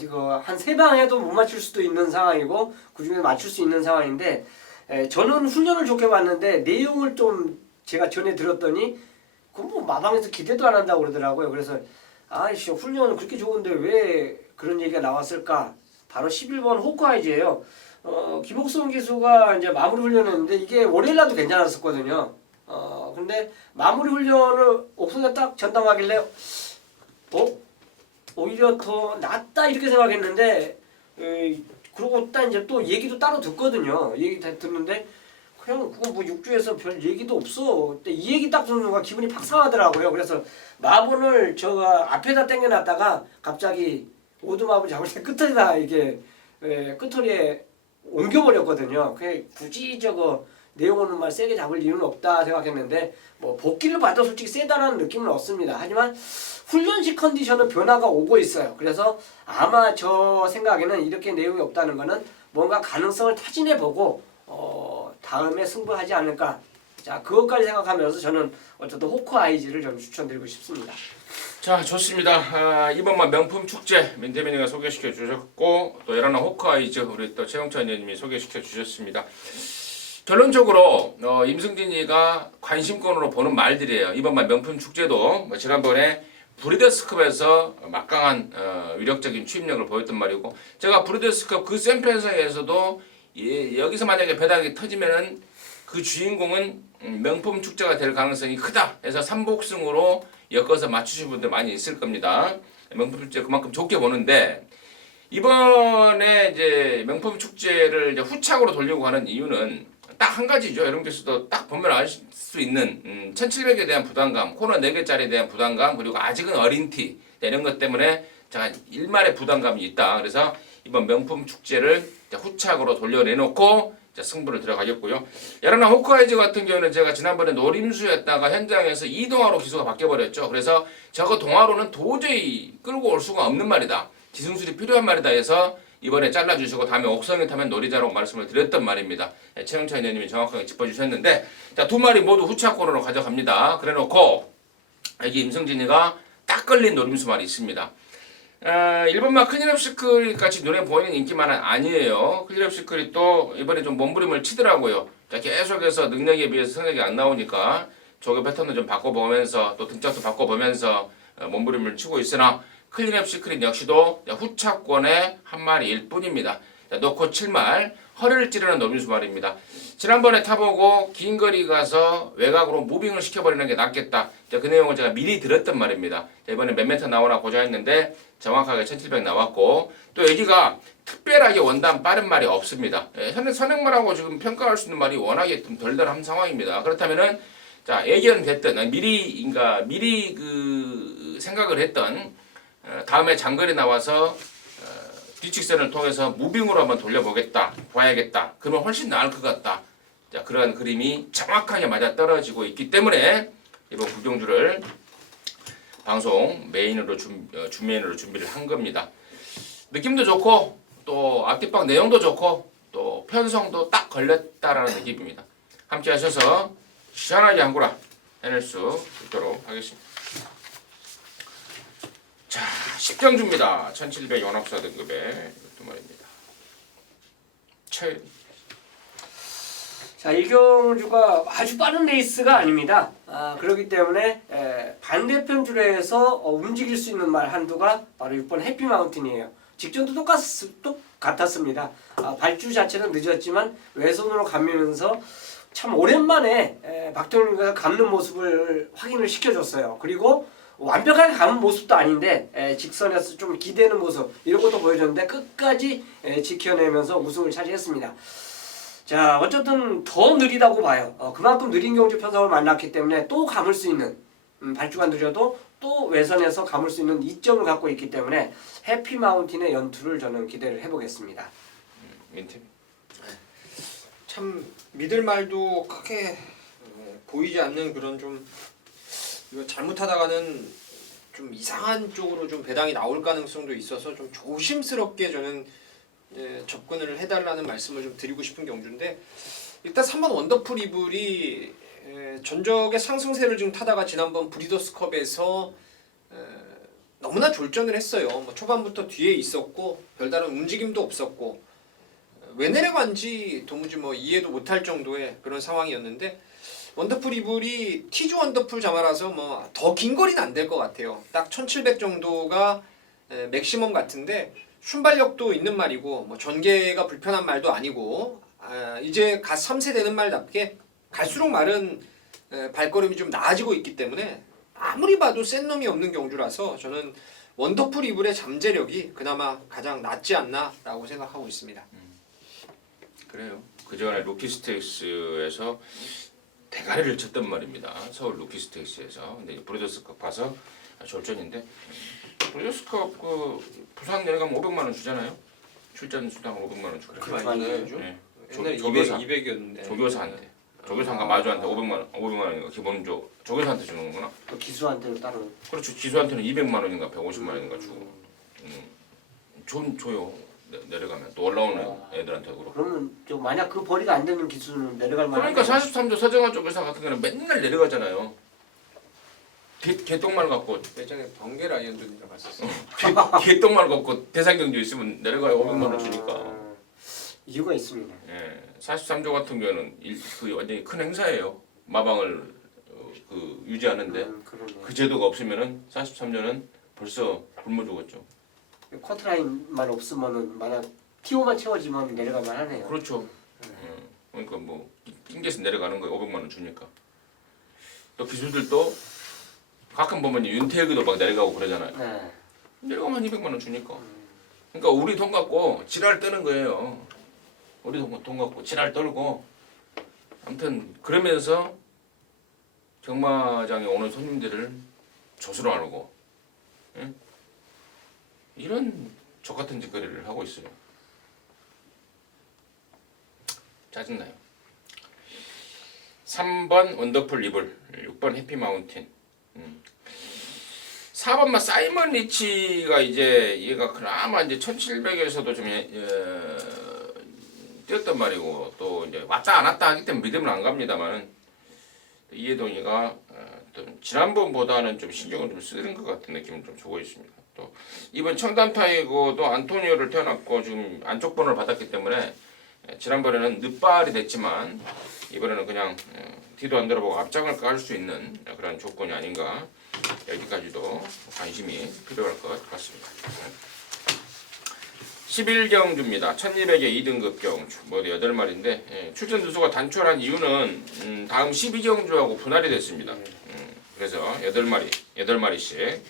이거 한 세 방 해도 못 맞출 수도 있는 상황이고 그중에 맞출 수 있는 상황인데 저는 훈련을 좋게 봤는데 내용을 좀 제가 전에 들었더니 그건 뭐 마방에서 기대도 안 한다고 그러더라고요. 그래서 아이씨 훈련은 그렇게 좋은데 왜 그런 얘기가 나왔을까? 바로 11번 호크아이즈예요. 김옥성 기수가 이제 마무리 훈련했는데 이게 월요일날도 괜찮았었거든요. 근데 마무리 훈련을 옥성이가 딱 전담하길래 오히려 더 낫다 이렇게 생각했는데 그러고 딱 이제 또 얘기도 따로 듣거든요. 얘기 다 듣는데 그냥 그거 뭐 6주에서 별 얘기도 없어. 근데 이 얘기 딱 듣는 순간 기분이 팍 상하더라고요. 그래서 마본을 제가 앞에다 당겨놨다가 갑자기 오두마본 잡을 때 끝에다 이게 끝털이에 옮겨버렸거든요. 그게 굳이 저거 내용은 말 세게 잡을 이유는 없다 생각했는데 뭐 복귀를 봐도 솔직히 세다라는 느낌은 없습니다. 하지만 훈련식 컨디션은 변화가 오고 있어요. 그래서 아마 저 생각에는 이렇게 내용이 없다는 거는 뭔가 가능성을 타진해보고 다음에 승부하지 않을까. 자 그것까지 생각하면서 저는 어쨌든 호크아이즈를 좀 추천드리고 싶습니다. 자 좋습니다. 이번만 명품 축제 민대민이가 소개시켜 주셨고 또 에라나 호크아이즈 우리 또 최영찬 의원님이 소개시켜 주셨습니다. 결론적으로 임승진이가 관심권으로 보는 말들이에요. 이번만 명품 축제도 뭐 지난번에 브리더스컵에서 막강한 위력적인 추임력을 보였던 말이고 제가 브리더스컵 그 샘펜서에서도 여기서 만약에 배당이 터지면은 그 주인공은 명품 축제가 될 가능성이 크다 해서 3복승으로 엮어서 맞추신 분들 많이 있을 겁니다. 명품 축제 그만큼 좋게 보는데 이번에 이제 명품 축제를 이제 후착으로 돌리고 하는 이유는 딱 한 가지죠. 여러분께서도 딱 보면 알 수 있는 1700에 대한 부담감, 코너 4개짜리에 대한 부담감, 그리고 아직은 어린 티 이런 것 때문에 제가 일말의 부담감이 있다. 그래서 이번 명품 축제를 후착으로 돌려내놓고 승부를 들어가겠고요. 에라나 호크아이즈 같은 경우는 제가 지난번에 노림수였다가 현장에서 이동화로 기수가 바뀌어버렸죠. 그래서 저거 동화로는 도저히 끌고 올 수가 없는 말이다. 기승술이 필요한 말이다 해서 이번에 잘라주시고 다음에 옥성에 타면 노리자라고 말씀을 드렸던 말입니다. 최영찬 의원님이 정확하게 짚어주셨는데 자, 두 마리 모두 후차권으로 가져갑니다. 그래놓고 여기 임성진이가 딱 걸린 노림수 말이 있습니다. 일본만 클린업 시크릿 같이 눈에 보이는 인기만은 아니에요. 클린업 시크릿 또 이번에 좀 몸부림을 치더라고요. 자, 계속해서 능력에 비해서 성적이 안 나오니까 조교 패턴도 좀 바꿔보면서 또 등짝도 바꿔보면서 몸부림을 치고 있으나 클린업 시크릿 역시도 후차권의 한 마리일 뿐입니다. 놓고 7말 허리를 찌르는 노림수 말입니다. 지난번에 타보고 긴 거리 가서 외곽으로 무빙을 시켜버리는 게 낫겠다. 그 내용을 제가 미리 들었던 말입니다. 이번에 몇 메터 나오나 보자 했는데 정확하게 1700 나왔고 또 여기가 특별하게 원단 빠른 말이 없습니다. 선행말하고 지금 평가할 수 있는 말이 워낙에 좀 덜덜한 상황입니다. 그렇다면은 자 예견됐던 미리 그 생각을 했던 다음에 장거리 나와서 뒤측선을 통해서 무빙으로 한번 돌려보겠다, 봐야겠다. 그러면 훨씬 나을 것 같다. 자, 그러한 그림이 정확하게 맞아 떨어지고 있기 때문에 이번 구경주를 방송 메인으로 주메인으로 준비를 한 겁니다. 느낌도 좋고 또 앞뒷방 내용도 좋고 또 편성도 딱 걸렸다라는 느낌입니다. 함께 하셔서 시원하게 한구라 해낼 수 있도록 하겠습니다. 자, 10경주입니다. 1700 연합사 등급의 이것도 말입니다. 자, 1경주가 아주 빠른 레이스가 아닙니다. 그렇기 때문에 반대편 줄에서 움직일 수 있는 말 한두가 바로 6번 해피마운틴이에요. 직전도 똑같았습니다. 발주 자체는 늦었지만 외손으로 감으면서 참 오랜만에 박동윤과 감는 모습을 확인을 시켜줬어요. 그리고 완벽하게 감은 모습도 아닌데 직선에서 좀 기대는 모습 이런 것도 보여줬는데 끝까지 지켜내면서 우승을 차지했습니다. 자, 어쨌든 더 느리다고 봐요. 그만큼 느린 경주 편성을 만났기 때문에 또 감을 수 있는 발주가 느려도 또 외선에서 감을 수 있는 이점을 갖고 있기 때문에 해피마운틴의 연투를 저는 기대를 해보겠습니다. 민팀. 참 믿을 말도 크게 보이지 않는 그런 좀 이거 잘못하다가는 좀 이상한 쪽으로 좀 배당이 나올 가능성도 있어서 좀 조심스럽게 저는 접근을 해달라는 말씀을 좀 드리고 싶은 경주인데 일단 3번 원더풀 이블이 전적의 상승세를 지금 타다가 지난번 브리더스컵에서 너무나 졸전을 했어요. 뭐 초반부터 뒤에 있었고 별다른 움직임도 없었고 왜 내려간지 도무지 뭐 이해도 못할 정도의 그런 상황이었는데 원더풀 이블이 T조 원더풀 자마라서 뭐 더 긴 거리는 안 될 것 같아요. 딱 1700 정도가 맥시멈 같은데 순발력도 있는 말이고 뭐 전개가 불편한 말도 아니고 이제 갓 3세 되는 말답게 갈수록 말은 발걸음이 좀 나아지고 있기 때문에 아무리 봐도 센 놈이 없는 경주라서 저는 원더풀 이블의 잠재력이 그나마 가장 낫지 않나라고 생각하고 있습니다. 그래요. 그 전에 루키스테이스에서 대가리를 쳤단 말입니다. 서울 루키스테이스에서. 근데 브리더스컵 가서 졸전인데 브리더스컵 그 부산 내려가면 500만 원 주잖아요. 출전 수당 500만 원 주고. 그렇게 많이 내야죠. 네. 옛날에 조교사. 200이었는데 조교사한테. 조교사인가 마주한테 500만 원인가 기본적으로 조교사한테 주는 거구나. 또 기수한테는 따로. 그렇죠. 기수한테는 200만 원인가 150만 원인가 주고. 줘요. 내려가면 또 올라오는 애들한테 그렇고. 그러면 좀 만약 그 벌이가 안 되는 기수는 내려갈 만한. 그러니까 43조 서정환 조교사 같은 경우는 맨날 내려가잖아요. 개똥말 갖고 예전에 번개 라이언도 내려갔었어. 개똥말 갖고 대상경주 있으면 내려가요. 500만 원 주니까. 이유가 있습니다. 예, 43조 같은 경우는 그 완전히 큰 행사예요. 마방을 그 유지하는데 그러네. 그 제도가 없으면은 43조는 벌써 굶어 죽었죠. 커트라인만 없으면은 만약 T5만 채워지면 내려갈만 하네요. 그렇죠. 그러니까 뭐 낑겨서 내려가는 거예요. 500만 원 주니까. 또 기수들도 가끔 보면 윤태혁이도 막 내려가고 그러잖아요. 네. 내려가면 200만 원 주니까. 그러니까 우리 돈 갖고 지랄 떠는 거예요. 우리 돈 갖고 지랄 떨고. 아무튼 그러면서 경마장에 오는 손님들을 조수로 안 오고. 응? 이런 족같은 짓거리를 하고 있어요. 짜증나요. 3번 원더풀 이블, 6번 해피마운틴. 4번만 사이먼 리치가 이제 얘가 그나마 이제 1700에서도 좀 뛰었단 말이고 또 이제 왔다 안 왔다 하기 때문에 믿으면 안 갑니다만은 이해동이가 또 지난번보다는 좀 신경을 좀 쓰는 것 같은 느낌을 좀 주고 있습니다. 또 이번 청담 타이거도 안토니오를 태어났고 지금 안쪽 번호를 받았기 때문에 지난번에는 늦발이 됐지만 이번에는 그냥 뒤도 안 돌아보고 앞장을 깔 수 있는 그런 조건이 아닌가. 여기까지도 관심이 필요할 것 같습니다. 11경주입니다. 1200의 2등급 경주 뭐 8마리인데 출전 두수가 단촐한 이유는 다음 12경주하고 분할이 됐습니다. 그래서 8마리씩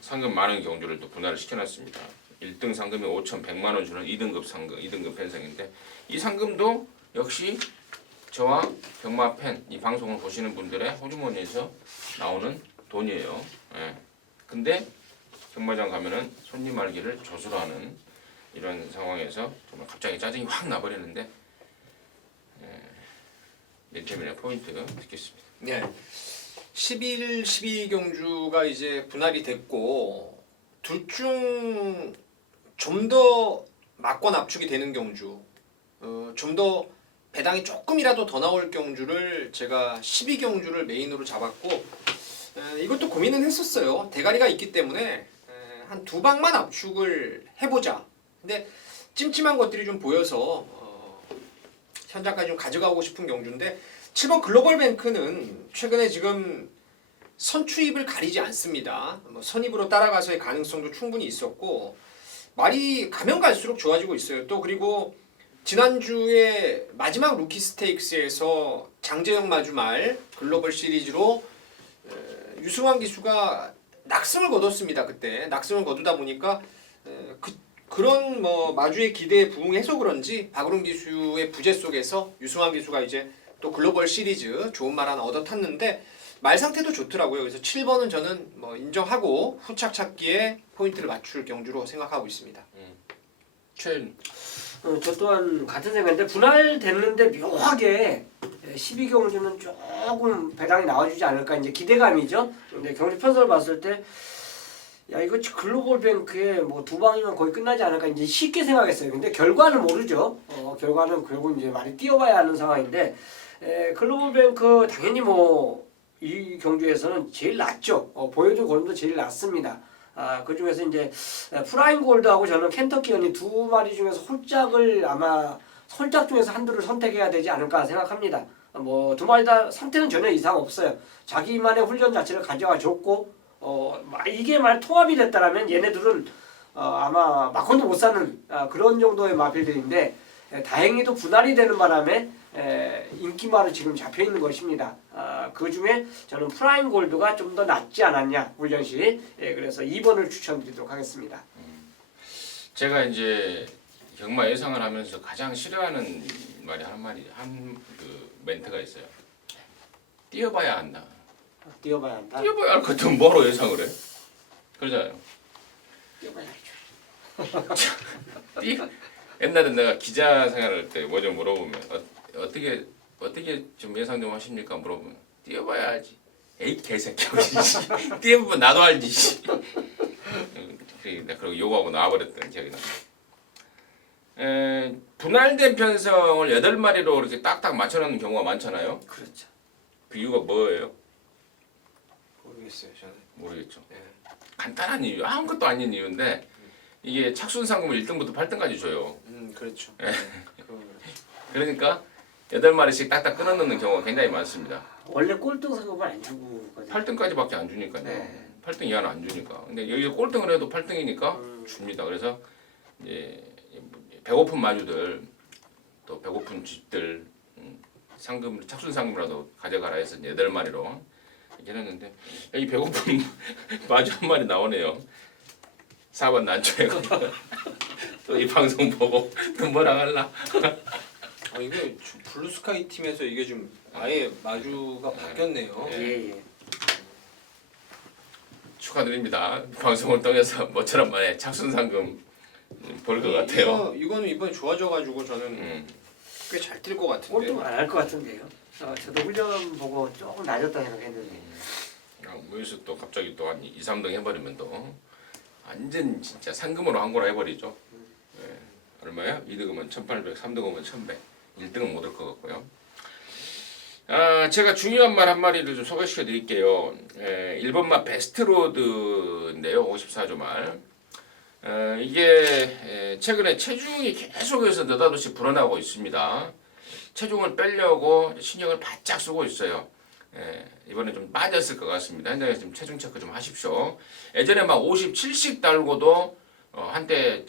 상금 많은 경주를 또 분할을 시켜놨습니다. 1등 상금이 5,100만 원 주는 2등급 상금, 2등급 편성인데 이 상금도 역시 저와 경마 팬, 이 방송을 보시는 분들의 호주머니에서 나오는 돈이에요. 근데 경마장 가면은 손님 알기를 조수로 하는 이런 상황에서 정말 갑자기 짜증이 확 나버리는데 멘트맨의 포인트 듣겠습니다. 네. 11, 12 경주가 이제 분할이 됐고 둘 중 좀 더 막권 압축이 되는 경주, 좀 더 배당이 조금이라도 더 나올 경주를 제가 12 경주를 메인으로 잡았고 이것도 고민은 했었어요. 대가리가 있기 때문에 한 두 방만 압축을 해보자. 근데 찜찜한 것들이 좀 보여서 현장까지 좀 가져가고 싶은 경주인데 7번 글로벌 뱅크는 최근에 지금 선추입을 가리지 않습니다. 뭐 선입으로 따라가서의 가능성도 충분히 있었고 말이 가면 갈수록 좋아지고 있어요. 또 그리고 지난주에 마지막 루키 스테이크스에서 장재영 마주말 글로벌 시리즈로 유승환 기수가 낙승을 거뒀습니다. 그때 낙승을 거두다 보니까 그런 뭐 마주의 기대에 부응해서 그런지 박우름 기수의 부재 속에서 유승환 기수가 이제 또 글로벌 시리즈 좋은 말 하나 얻어 탔는데 말 상태도 좋더라고요. 그래서 7번은 저는 뭐 인정하고 후착 찾기에 포인트를 맞출 경주로 생각하고 있습니다. 최 저 또한 같은 생각인데 분할됐는데 묘하게 12경주는 조금 배당이 나와주지 않을까 이제 기대감이죠. 근데 경주 편성을 봤을 때 야 이거 글로벌 뱅크에 뭐 두 방이면 거의 끝나지 않을까 이제 쉽게 생각했어요. 근데 결과는 모르죠. 결과는 결국 이제 많이 뛰어봐야 하는 상황인데 글로벌 뱅크 당연히 뭐 이 경주에서는 제일 낫죠. 보여준 걸음도 제일 낫습니다. 그 중에서 이제 프라임 골드하고 저는 켄터키 언니 두 마리 중에서 홀짝을 아마 홀짝 중에서 한두를 선택해야 되지 않을까 생각합니다. 뭐 두 마리 다 상태는 전혀 이상 없어요. 자기만의 훈련 자체를 가져와 줬고 이게 말 통합이 됐다라면 얘네들은 아마 마콘도 못 사는 그런 정도의 마필들인데 다행히도 분할이 되는 바람에 인기마로 지금 잡혀 있는 것입니다. 그 중에 저는 프라임 골드가 좀 더 낫지 않았냐 훈련시. 그래서 2번을 추천드리도록 하겠습니다. 제가 이제 경마 예상을 하면서 가장 싫어하는 말이 그 멘트가 있어요. 뛰어봐야 한다. 뛰어봐야 한다. 뛰어봐야 할 것 같으면 뭐로 예상을 해? 그러잖아요. 뛰어봐야 죠 옛날에 내가 기자 생활할 때 뭐 좀 물어보면 어떻게 좀 예상 좀 하십니까? 물어보면 뛰어봐야 알지. 에이 개새끼. 뛰어보면 나도 알지. 그리고 욕하고 나와버렸던 기억이 나. 분할된 편성을 8마리로 이렇게 딱딱 맞춰놓는 경우가 많잖아요. 그렇죠. 그 이유가 뭐예요? 모르겠어요, 저는. 모르겠죠. 네. 간단한 이유, 아무것도 아닌 이유인데 이게 착순상금을 1등부터 8등까지 줘요. 그렇죠. 예. 그건 그렇죠. 그러니까 8마리씩 딱딱 끊어놓는 경우가 굉장히 많습니다. 원래 꼴등 상금을 안 주고 8등까지밖에 안 주니까요. 네. 8등 이하는 안 주니까. 근데 여기 꼴등을 해도 8등이니까 줍니다. 그래서 이제 배고픈 마주들 또 배고픈 집들 상금 착순 상금이라도 가져가라 해서 8마리로 이렇게 했는데 여기 배고픈 마주 한 마리 나오네요. 4번 난초해가지고 또 이 방송 보고 또 뭐라 할라. 이게 블루스카이 팀에서 이게 좀 아예 마주가 바뀌었네요. 예. 축하드립니다. 방송을 통해서 모처럼 만에 착순 상금 볼 것 같아요. 이거는 이번에 좋아져가지고 저는 꽤 잘 뛸 것 같은데. 꼴등 안 할 것 같은데요. 저도 훈련 보고 조금 낮았다 생각했는데. 여기서 또 갑자기 또 한 2, 3등 해버리면 또 완전 진짜 상금으로 한 거라 해버리죠. 얼마야? 2등이면 1,800, 3등이면 1,100, 1등은 못 할 것 같고요. 제가 중요한 말 한 마리를 좀 소개시켜 드릴게요. 1번마 베스트로드인데요. 54조 말. 이게 최근에 체중이 계속해서 느닷없이 불어나고 있습니다. 체중을 빼려고 신경을 바짝 쓰고 있어요. 이번에 좀 빠졌을 것 같습니다. 현장에서 좀 체중 체크 좀 하십시오. 예전에 막 57씩 달고도 한때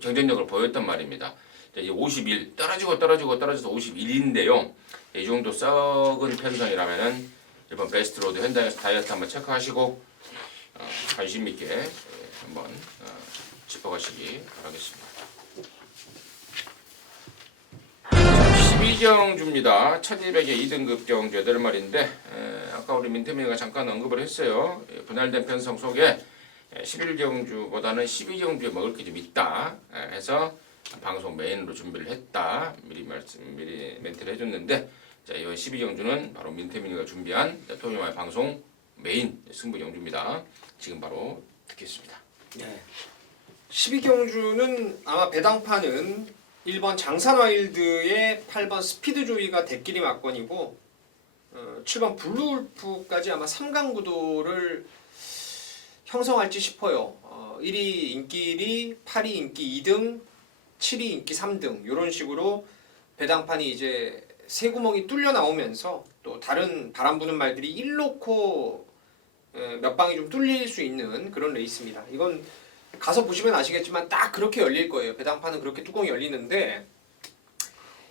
경쟁력을 보였단 말입니다. 이제 51 떨어져서 51인데요. 이 정도 썩은 편성이라면은 이번 베스트로드 현장에서 다이어트 한번 체크하시고 관심 있게 한번 짚어가시기 바라겠습니다. 12경주입니다. 1200의 2등급 경주 8마리인데 아까 우리 민태민이가 잠깐 언급을 했어요. 분할된 편성 속에 11경주보다는 12경주에 먹을 게 좀 있다 해서 방송 메인으로 준비를 했다. 미리 멘트를 해줬는데 자, 이번 12경주는 바로 민태민이가 준비한 토요일 방송 메인 승부경주입니다. 지금 바로 듣겠습니다. 네. 12경주는 아마 배당판은 1번 장산와일드의 8번 스피드조이가 대끼리 막건이고 7번 블루울프까지 아마 3강 구도를 형성할지 싶어요. 1위 인기 1위, 8위 인기 2등, 7위 인기 3등 이런 식으로 배당판이 이제 세 구멍이 뚫려 나오면서 또 다른 바람 부는 말들이 1놓고 몇 방이 좀 뚫릴 수 있는 그런 레이스입니다. 이건 가서 보시면 아시겠지만 딱 그렇게 열릴 거예요. 배당판은 그렇게 뚜껑이 열리는데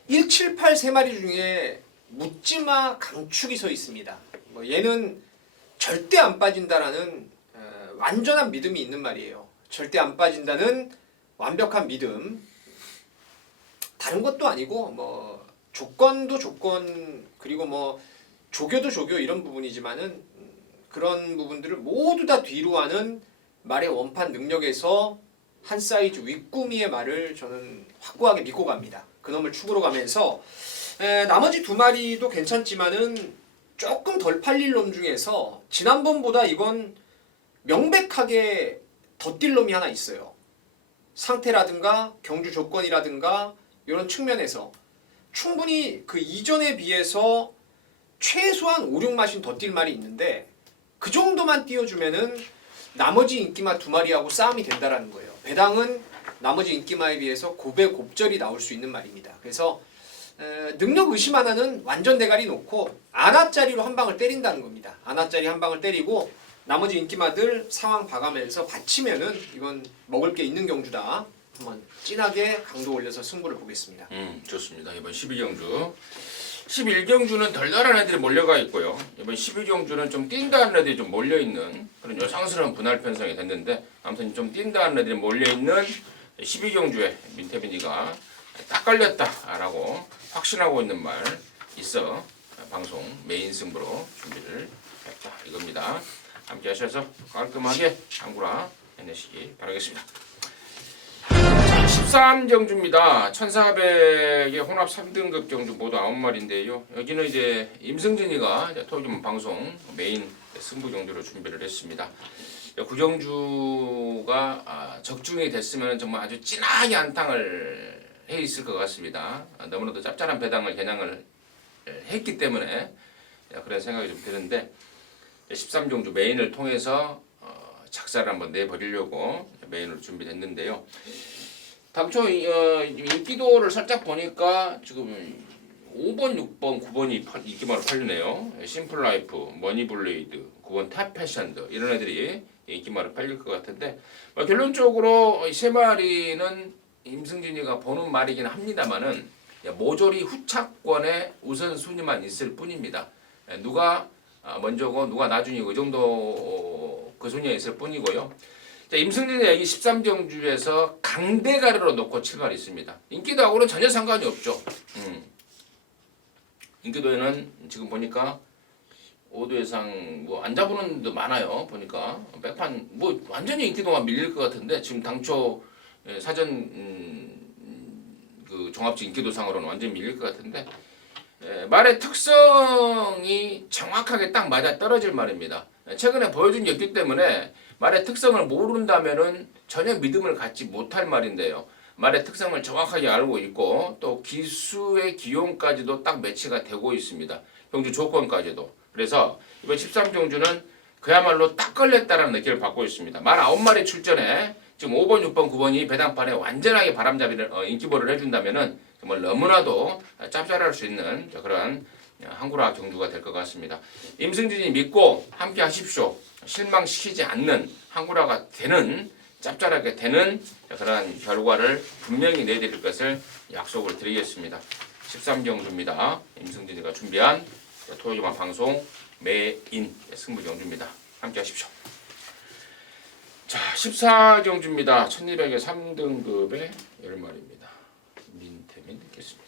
1, 7, 8 세 마리 중에 묻지마 강축이 서 있습니다. 뭐 얘는 절대 안 빠진다라는 완전한 믿음이 있는 말이에요. 절대 안 빠진다는 완벽한 믿음. 다른 것도 아니고 뭐 조건도 조건 그리고 뭐 조교도 조교 이런 부분이지만은 그런 부분들을 모두 다 뒤로 하는 말의 원판 능력에서 한 사이즈 윗구미의 말을 저는 확고하게 믿고 갑니다. 그놈을 축으로 가면서 나머지 두 마리도 괜찮지만은 조금 덜 팔릴 놈 중에서 지난번보다 이건 명백하게 더 뛸 놈이 하나 있어요. 상태라든가 경주 조건이라든가 이런 측면에서 충분히 그 이전에 비해서 최소한 5, 6마신 더 뛸 말이 있는데 그 정도만 띄워주면은 나머지 인기마 두 마리하고 싸움이 된다라는 거예요. 배당은 나머지 인기마에 비해서 고배곱절이 나올 수 있는 말입니다. 그래서 능력 의심 하나는 완전 대가리 놓고 안압짜리로 한 방을 때린다는 겁니다. 안압짜리 한 방을 때리고 나머지 인기마들 상황 봐가면서 받치면은 이건 먹을 게 있는 경주다. 한번 진하게 강도 올려서 승부를 보겠습니다. 좋습니다. 이번 12경주 11경주는 덜덜한 애들이 몰려가 있고요. 이번 12경주는 좀 뛴다는 애들이 좀 몰려있는 그런 여상스러운 분할 편성이 됐는데 아무튼 좀 뛴다는 애들이 몰려있는 12경주에 민태빈이가 딱 걸렸다라고 확신하고 있는 말 있어 방송 메인 승부로 준비를 했다 이겁니다. 함께 하셔서 깔끔하게 한구라 해내시기 바라겠습니다. 13경주입니다. 1400의 혼합 3등급 경주 모두 9마리인데요. 여기는 이제 임승진이가 토요일 방송 메인 승부 경주로 준비를 했습니다. 구경주가 적중이 됐으면 정말 아주 진하게 안탕을 해 있을 것 같습니다. 너무나도 짭짤한 배당을 겨냥을 했기 때문에 그런 생각이 좀 드는데 13경주 메인을 통해서 작사를 한번 내버리려고 메인으로 준비됐는데요. 당초 인기도를 살짝 보니까 지금 5번, 6번, 9번이 인기마로 팔리네요. 심플라이프, 머니블레이드, 9번 탑패션드 이런 애들이 인기마로 팔릴 것 같은데 결론적으로 이 세 마리는 임승진이가 보는 말이긴 합니다만은 모조리 후차권에 우선순위만 있을 뿐입니다. 누가 먼저고 누가 나중이고 이 정도 그 순위에 있을 뿐이고요. 자, 임승진이 여기 13경주에서 강대가리로 놓고 7마리 있습니다. 인기도하고는 전혀 상관이 없죠. 인기도에는 지금 보니까 5도 예상 뭐 안 잡으는 데도 많아요. 보니까 백판 뭐 완전히 인기도만 밀릴 것 같은데 지금 당초 사전 그 종합적 인기도상으로는 완전히 밀릴 것 같은데 말의 특성이 정확하게 딱 맞아 떨어질 말입니다. 최근에 보여준 게 없기 때문에 말의 특성을 모른다면은 전혀 믿음을 갖지 못할 말인데요. 말의 특성을 정확하게 알고 있고 또 기수의 기용까지도 딱 매치가 되고 있습니다. 경주 조건까지도. 그래서 이번 13경주는 그야말로 딱 걸렸다라는 느낌을 받고 있습니다. 말 9마리 출전에 지금 5번, 6번, 9번이 배당판에 완전하게 바람잡이를 인기볼을 해준다면은 정말 너무나도 짭짤할 수 있는 그런 한구라 경주가 될 것 같습니다. 임승진이 믿고 함께 하십시오. 실망시키지 않는 한구라가 되는 짭짤하게 되는 그런 결과를 분명히 내드릴 것을 약속을 드리겠습니다. 13경주입니다. 임승진이가 준비한 토요일만 방송 메인 승부 경주입니다. 함께 하십시오. 자, 14경주입니다. 1200의 3등급의 10마리입니다. 민태민 듣겠습니다.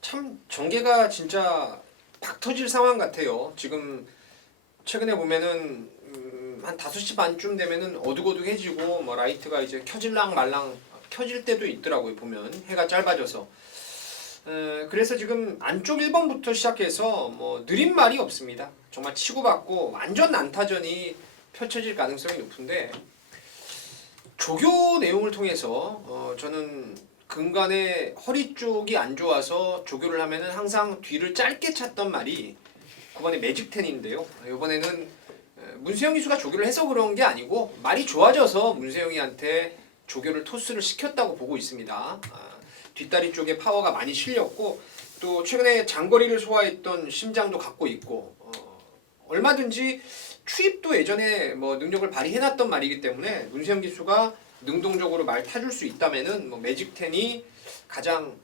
참 전개가 진짜 박 터질 상황 같아요. 지금 최근에 보면은 한 5시 반쯤 되면은 어둑어둑해지고 뭐 라이트가 이제 켜질랑 말랑 켜질 때도 있더라고요. 보면 해가 짧아져서. 그래서 지금 안쪽 1번부터 시작해서 뭐 느린 말이 없습니다. 정말 치고받고 완전 난타전이 펼쳐질 가능성이 높은데 조교 내용을 통해서 저는 근간에 허리 쪽이 안 좋아서 조교를 하면은 항상 뒤를 짧게 찼던 말이 9번의 매직텐인데요. 이번에는 문세영 기수가 조교를 해서 그런 게 아니고 말이 좋아져서 문세영이한테 조교를 토스를 시켰다고 보고 있습니다. 뒷다리 쪽에 파워가 많이 실렸고 또 최근에 장거리를 소화했던 심장도 갖고 있고 얼마든지 추입도 예전에 뭐 능력을 발휘해놨던 말이기 때문에 문세영 기수가 능동적으로 말 타줄 수 있다면은 뭐 매직10이 가장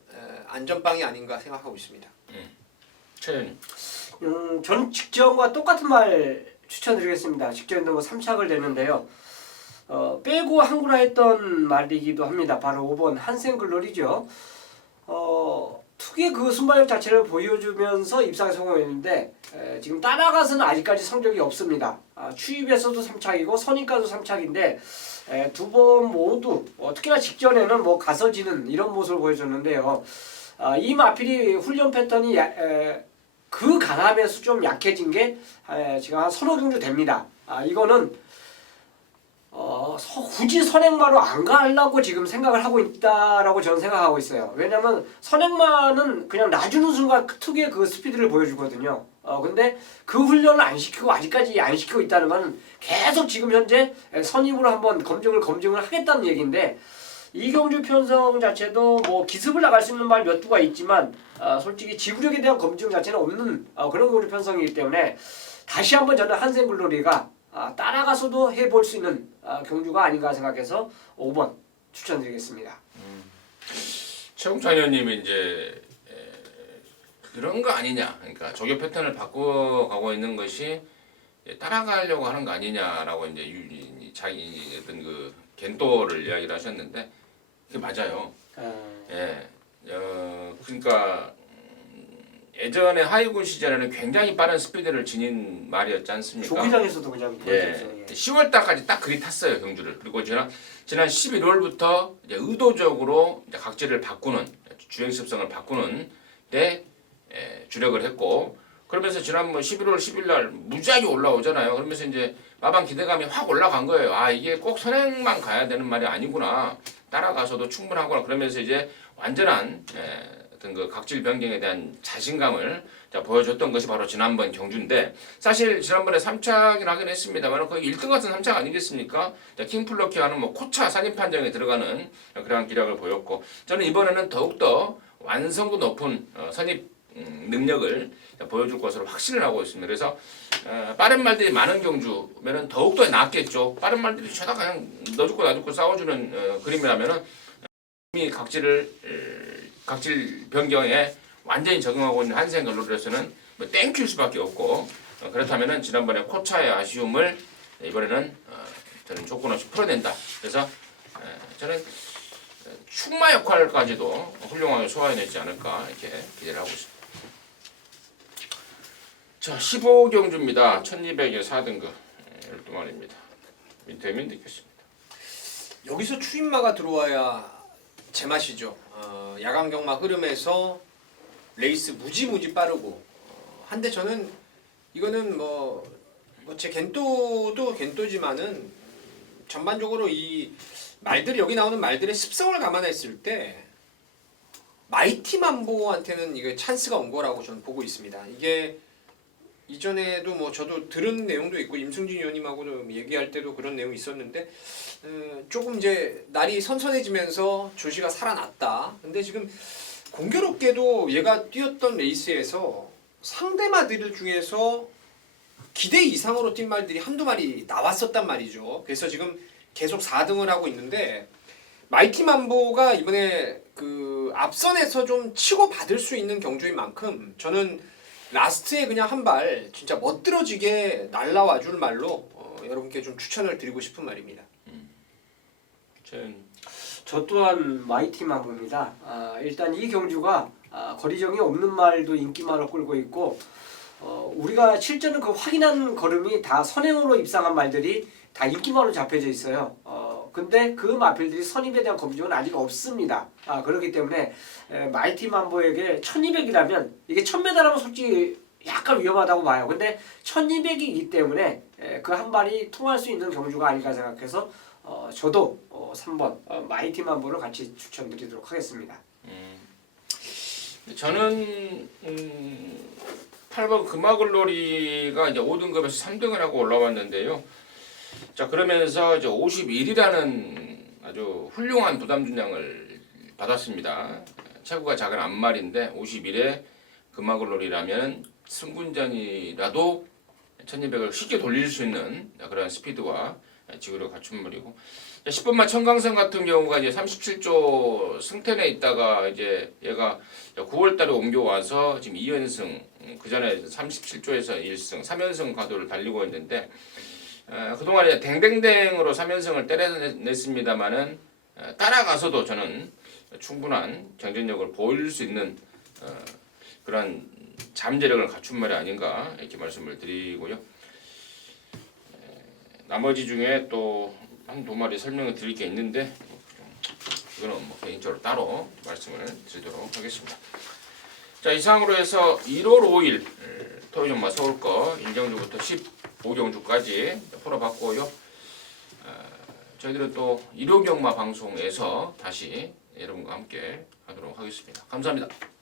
안전빵이 아닌가 생각하고 있습니다. 최현님. 전 직전과 똑같은 말 추천드리겠습니다. 직전도 뭐 3착을 냈는데요. 빼고 항구라 했던 말이기도 합니다. 바로 5번 한센글로리죠. 투기의 그 순발력 자체를 보여주면서 입상에 성공했는데 지금 따라가서는 아직까지 성적이 없습니다. 추입에서도 3착이고 선입가도 3착인데 두 번 모두 특히나 직전에는 뭐 가서지는 이런 모습을 보여줬는데요. 이 마필이 훈련 패턴이 그 강함에서 좀 약해진 게 지금 한 서너 경주 됩니다. 이거는 굳이 선행마로 안 가려고 지금 생각을 하고 있다라고 저는 생각하고 있어요. 왜냐면 선행마는 그냥 놔주는 순간 특유의 그 스피드를 보여주거든요. 근데 그 훈련을 안 시키고 아직까지 안 시키고 있다는 건 계속 지금 현재 선입으로 한번 검증을 하겠다는 얘기인데 이경주 편성 자체도 뭐 기습을 나갈 수 있는 말 몇 두가 있지만 솔직히 지구력에 대한 검증 자체는 없는 그런 경주 편성이기 때문에 다시 한번 저는 한센글로리가 따라가서도 해볼 수 있는 경주가 아닌가 생각해서 5번 추천드리겠습니다. 최홍찬 의원님이 이제 그런 거 아니냐, 그러니까 조교 패턴을 바꿔가고 있는 것이 따라가려고 하는 거 아니냐라고 이제 자기 어떤 그 겐토를 이야기를 하셨는데 그게 맞아요. 예, 그러니까 예전에 하이군 시절에는 굉장히 빠른 스피드를 지닌 말이었지 않습니까? 조기장에서도 그냥 예, 10월 달까지 딱 그리 탔어요 경주를. 그리고 지난 11월부터 이제 의도적으로 이제 각질을 바꾸는 주행 습성을 바꾸는 데 주력을 했고 그러면서 지난 뭐 11월 10일 날 무지하게 올라오잖아요. 그러면서 이제 마방 기대감이 확 올라간 거예요. 이게 꼭 선행만 가야 되는 말이 아니구나. 따라가서도 충분하구나. 그러면서 이제 완전한 어떤 그 각질 변경에 대한 자신감을 보여줬던 것이 바로 지난번 경주인데 사실 지난번에 3착이나 하긴 했습니다만 거의 1등 같은 3착 아니겠습니까? 킹플러키와는 뭐 코차 산입 판정에 들어가는 그러한 기량을 보였고 저는 이번에는 더욱더 완성도 높은 선입 능력을 보여줄 것으로 확신을 하고 있습니다. 그래서 빠른 말들이 많은 경주면은 더욱더 낫겠죠. 빠른 말들이 쳐다 그냥 너 죽고 나 죽고 싸워주는 그림이라면은 이미 각질 변경에 완전히 적응하고 있는 한센글로리에서는 뭐 땡큐일 수밖에 없고 그렇다면은 지난번에 코차의 아쉬움을 이번에는 저는 조건 없이 풀어낸다. 그래서 저는 충마 역할까지도 훌륭하게 소화해내지 않을까 이렇게 기대를 하고 있습니다. 자, 15경주입니다. 1200에 4등급 12마리입니다. 민태민 듣겠습니다. 여기서 추임마가 들어와야 제맛이죠. 야간 경마 흐름에서 레이스 무지 빠르고 한데 저는 이거는 뭐 제 겐토도 겐토지만은 전반적으로 이 말들 여기 나오는 말들의 습성을 감안했을 때 마이티 만보한테는 이게 찬스가 온 거라고 저는 보고 있습니다. 이게 이전에도 뭐 저도 들은 내용도 있고 임승진 의원님하고도 얘기할 때도 그런 내용이 있었는데 조금 이제 날이 선선해지면서 조시가 살아났다. 근데 지금 공교롭게도 얘가 뛰었던 레이스에서 상대마들 중에서 기대 이상으로 뛴 말들이 한두 마리 나왔었단 말이죠. 그래서 지금 계속 4등을 하고 있는데 마이티 만보가 이번에 그 앞선에서 좀 치고 받을 수 있는 경주인 만큼 저는 라스트에 그냥 한 발 진짜 멋들어지게 날라와 줄 말로 여러분께 좀 추천을 드리고 싶은 말입니다. 저 또한 마이티만 봅니다. 일단 이 경주가 거리정이 없는 말도 인기말로 끌고 있고 우리가 실제는 그 확인한 걸음이 다 선행으로 입상한 말들이 다 인기말로 잡혀져 있어요. 근데 그 마필들이 선입에 대한 검증은 아직 없습니다. 그렇기 때문에 마이티 만보에게 1200이라면 이게 1000m라면 솔직히 약간 위험하다고 봐요. 근데 1200이기 때문에 그 한 발이 통할 수 있는 경주가 아닐까 생각해서 저도 3번 마이티 만보를 같이 추천드리도록 하겠습니다. 저는 8번 금화글로리가 이제 5등급에서 3등을 하고 올라왔는데요. 자, 그러면서 이제 51이라는 아주 훌륭한 부담 준량을 받았습니다. 체구가 작은 암말인데 51에 금화글로리라면 승군전이라도 1200을 쉽게 돌릴 수 있는 그런 스피드와 지구력 갖춘 물이고 10번마 청강성 같은 경우가 이제 37조 승텐에 있다가 이제 얘가 9월달에 옮겨와서 지금 2연승 그 전에 37조에서 1승 3연승 가도를 달리고 있는데 그동안 이제 댕댕댕으로 3연승을 때려냈습니다만은 따라가서도 저는 충분한 경쟁력을 보일 수 있는 그런 잠재력을 갖춘 말이 아닌가 이렇게 말씀을 드리고요. 나머지 중에 또 한두 마리 설명을 드릴 게 있는데 이거는 뭐 개인적으로 따로 말씀을 드리도록 하겠습니다. 자, 이상으로 해서 1월 5일 토요전마 서울거 1경주부터 15경주까지 풀어봤고요. 저희들은 또 일요경마 방송에서 다시 여러분과 함께 하도록 하겠습니다. 감사합니다.